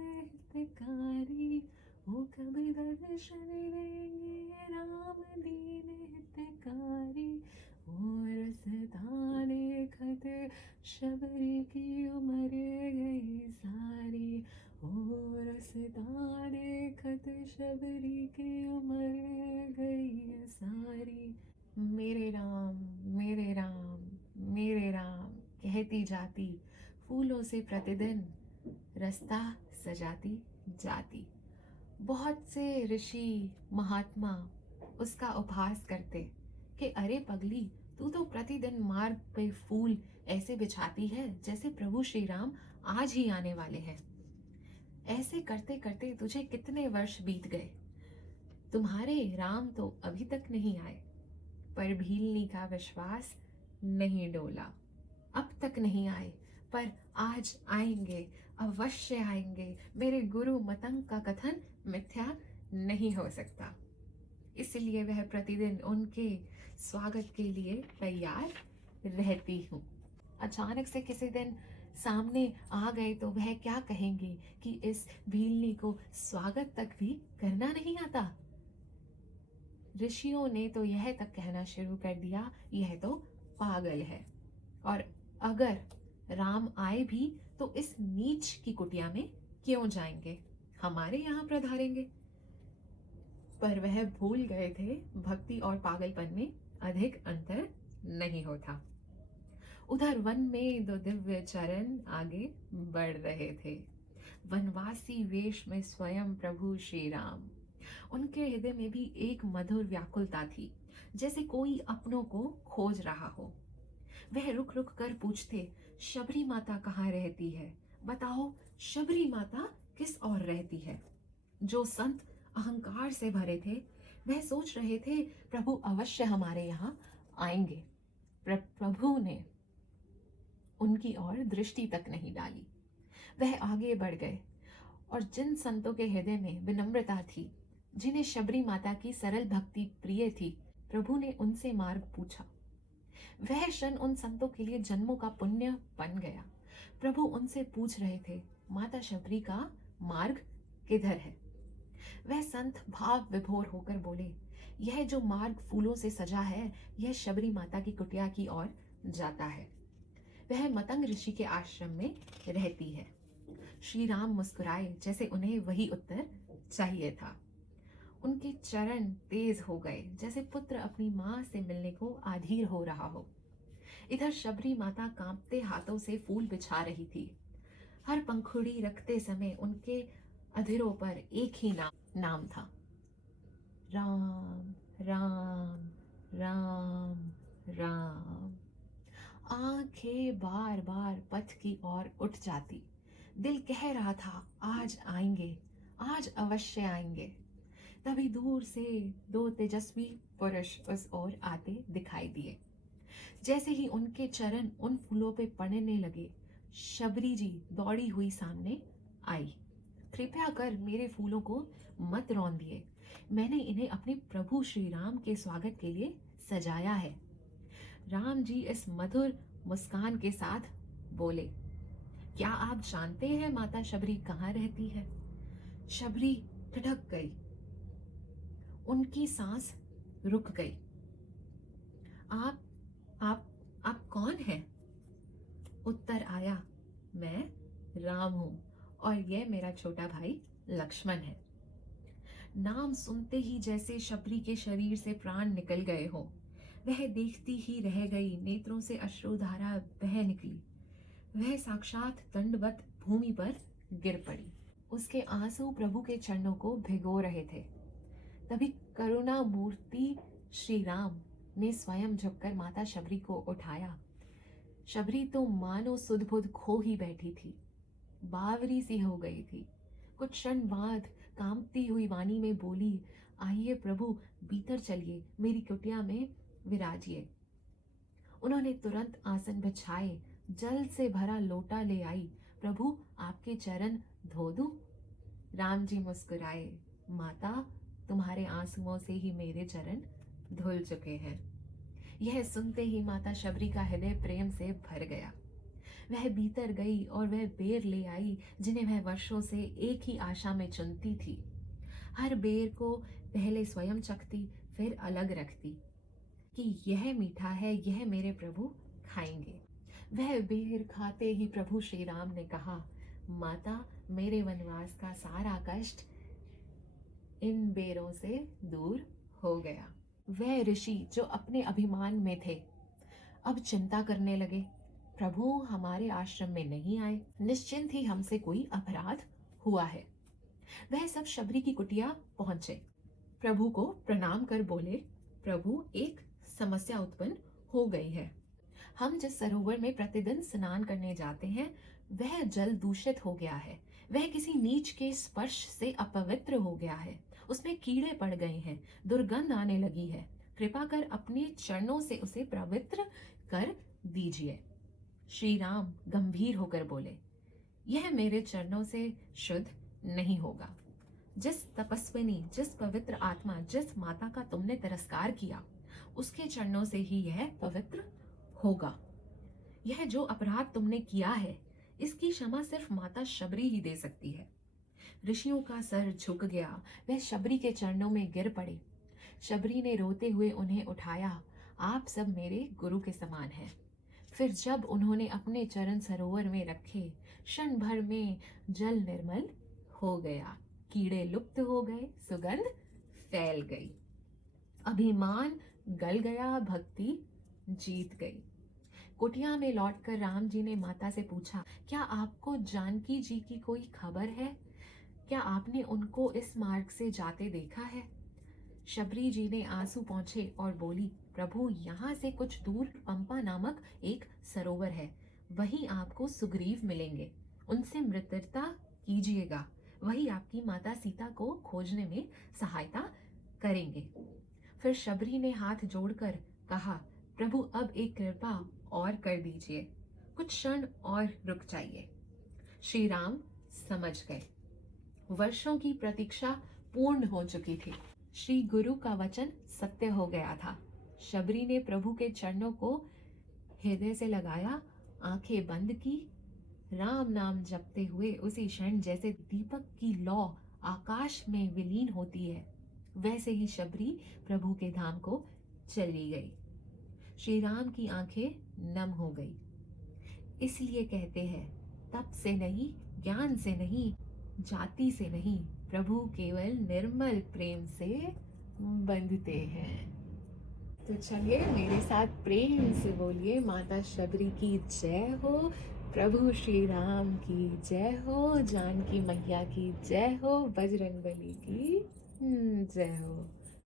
हितकारी, ओ कब दर्शन देंगे राम दीन हितकारी। ओ रसदाने खत शबरी की उम्र गई सारी, ओ रसदाने खत शबरी की उम्र गई सारी। मेरे राम मेरे राम मेरे राम कहती जाती, फूलों से प्रतिदिन रास्ता सजाती जाती। बहुत से ऋषि महात्मा उसका उपहास करते कि अरे पगली, तू तो प्रतिदिन मार्ग पे फूल ऐसे बिछाती है जैसे प्रभु श्री राम आज ही आने वाले हैं। ऐसे करते करते तुझे कितने वर्ष बीत गए, तुम्हारे राम तो अभी तक नहीं आए। पर भीलनी का विश्वास नहीं डोला। अब तक नहीं आए, पर आज आएंगे, अवश्य आएंगे। मेरे गुरु मतंग का कथन मिथ्या नहीं हो सकता। इसलिए वह प्रतिदिन उनके स्वागत के लिए तैयार रहती हूँ। अचानक से किसी दिन सामने आ गए तो वह क्या कहेंगे कि इस भीलनी को स्वागत तक भी करना नहीं आता। ऋषियों ने तो यह तक कहना शुरू कर दिया, यह तो पागल है, और अगर राम आए भी तो इस नीच की कुटिया में क्यों जाएंगे, हमारे यहाँ प्रधारेंगे। पर वह भूल गए थे भक्ति और पागलपन में अधिक अंतर नहीं होता। उधर वन में दो दिव्य चरण आगे बढ़ रहे थे, वनवासी वेश में स्वयं प्रभु श्री राम। उनके हृदय में भी एक मधुर व्याकुलता थी, जैसे कोई अपनों को खोज रहा हो। वह रुक रुक कर पूछते, शबरी माता कहाँ रहती है? बताओ, शबरी माता किस ओर रहती है? जो संत अहंकार से भरे थे, वह सोच रहे थे प्रभु अवश्य हमारे यहाँ आएंगे। प्रभु ने उनकी ओर दृष्टि तक नहीं डाली। वह आगे बढ़ गए, और जिन संतों के हृदय में विनम्रता थी, जिन्हें शबरी माता की सरल भक्ति प्रिय थी, प्रभु ने उनसे मार्ग पूछा। वह क्षण उन संतों के लिए जन्मों का पुण्य बन गया। प्रभु उनसे पूछ रहे थे, माता शबरी का मार्ग किधर है? वह संत भाव विभोर होकर बोले, यह जो मार्ग फूलों से सजा है, यह शबरी माता की कुटिया की ओर जाता है। वह मतंग ऋषि के आश्रम में रहती है। श्री राम मुस्कुराए, जैसे उन्हें वही उत्तर चाहिए था। उनके चरण तेज हो गए, जैसे पुत्र अपनी माँ से मिलने को आधीर हो रहा हो। इधर शबरी माता कांपते हाथों से फूल बिछा रही थी। हर पंखुड़ी रखते समय उनके अधरों पर एक ही नाम था, राम राम राम राम। आंखें बार बार पथ की ओर उठ जाती। दिल कह रहा था आज आएंगे, आज अवश्य आएंगे। तभी दूर से दो तेजस्वी पुरुष उस ओर आते दिखाई दिए। जैसे ही उनके चरण उन फूलों पे पड़ने लगे, शबरी जी दौड़ी हुई सामने आई। कृपया कर मेरे फूलों को मत रौन दिए, मैंने इन्हें अपने प्रभु श्री राम के स्वागत के लिए सजाया है। राम जी इस मधुर मुस्कान के साथ बोले, क्या आप जानते हैं माता शबरी कहाँ रहती है? शबरी ठिठक गई, उनकी सांस रुक गई। आप आप आप कौन हैं? उत्तर आया, मैं राम हूं और यह मेरा छोटा भाई लक्ष्मण है। नाम सुनते ही जैसे शबरी के शरीर से प्राण निकल गए हो। वह देखती ही रह गई, नेत्रों से अश्रुधारा बह निकली। वह साक्षात दंडवत भूमि पर गिर पड़ी। उसके आंसू प्रभु के चरणों को भिगो रहे थे। तभी करुणा मूर्ति श्री राम ने स्वयं झुककर माता शबरी को उठाया। शबरी तो मानो सुध-बुध खो ही बैठी थी, बावरी सी हो गई थी। कुछ क्षण बाद कांपती हुई वाणी में बोली, आइए प्रभु, भीतर चलिए, मेरी कुटिया में विराजिए। उन्होंने तुरंत आसन बिछाए, जल से भरा लोटा ले आई। प्रभु, आपके चरण धो दूं? राम जी मुस्कुराए, माता, तुम्हारे आंसुओं से ही मेरे चरण धुल चुके हैं। यह सुनते ही माता शबरी का हृदय प्रेम से भर गया। वह भीतर गई और वह बेर ले आई जिन्हें वह वर्षों से एक ही आशा में चुनती थी। हर बेर को पहले स्वयं चखती, फिर अलग रखती कि यह मीठा है, यह मेरे प्रभु खाएंगे। वह बेर खाते ही प्रभु श्री राम ने कहा, माता, मेरे वनवास का सारा कष्ट इन बेरों से दूर हो गया। वह ऋषि जो अपने अभिमान में थे, अब चिंता करने लगे। प्रभु हमारे आश्रम में नहीं आए, निश्चिंत ही हमसे कोई अपराध हुआ है। वह सब शबरी की कुटिया पहुंचे, प्रभु को प्रणाम कर बोले, प्रभु, एक समस्या उत्पन्न हो गई है। हम जिस सरोवर में प्रतिदिन स्नान करने जाते हैं, वह जल दूषित हो गया है। वह किसी नीच के स्पर्श से अपवित्र हो गया है। उसमें कीड़े पड़ गए हैं, दुर्गंध आने लगी है। कृपा कर अपने चरणों से उसे पवित्र कर दीजिए। श्री राम गंभीर होकर बोले, यह मेरे चरणों से शुद्ध नहीं होगा। जिस तपस्विनी, जिस पवित्र आत्मा, जिस माता का तुमने तिरस्कार किया, उसके चरणों से ही यह पवित्र होगा। यह जो अपराध तुमने किया है, इसकी क्षमा सिर्फ माता शबरी ही दे सकती है। ऋषियों का सर झुक गया, वह शबरी के चरणों में गिर पड़े। शबरी ने रोते हुए उन्हें उठाया, आप सब मेरे गुरु के समान हैं। फिर जब उन्होंने अपने चरण सरोवर में रखे, क्षण भर में जल निर्मल हो गया, कीड़े लुप्त हो गए, सुगंध फैल गई, अभिमान गल गया, भक्ति जीत गई। कुटिया में लौटकर राम जी ने माता से पूछा, क्या आपको जानकी जी की कोई खबर है? क्या आपने उनको इस मार्ग से जाते देखा है? शबरी जी ने आंसू पोंछे और बोली, प्रभु, यहाँ से कुछ दूर पंपा नामक एक सरोवर है, वहीं आपको सुग्रीव मिलेंगे, उनसे मित्रता कीजिएगा, वही आपकी माता सीता को खोजने में सहायता करेंगे। फिर शबरी ने हाथ जोड़कर कहा, प्रभु, अब एक कृपा और कर दीजिए, कुछ क्षण और रुक जाइए। श्री राम समझ गए, वर्षों की प्रतीक्षा पूर्ण हो चुकी थी। श्री गुरु का वचन सत्य हो गया था। शबरी ने प्रभु के चरणों को हृदय से लगाया, आंखें बंद की, राम नाम जपते हुए उसी क्षण जैसे दीपक की लौ आकाश में विलीन होती है, वैसे ही शबरी प्रभु के धाम को चली गई। श्री राम की आंखें नम हो गई। इसलिए कहते हैं, तप से नहीं, ज्ञान से नहीं, जाति से नहीं, प्रभु केवल निर्मल प्रेम से बंधते हैं। तो चलिए मेरे साथ प्रेम से बोलिए, माता शबरी की जय हो, प्रभु श्री राम की जय हो, जानकी मैया की जय हो, बजरंगबली की जय हो।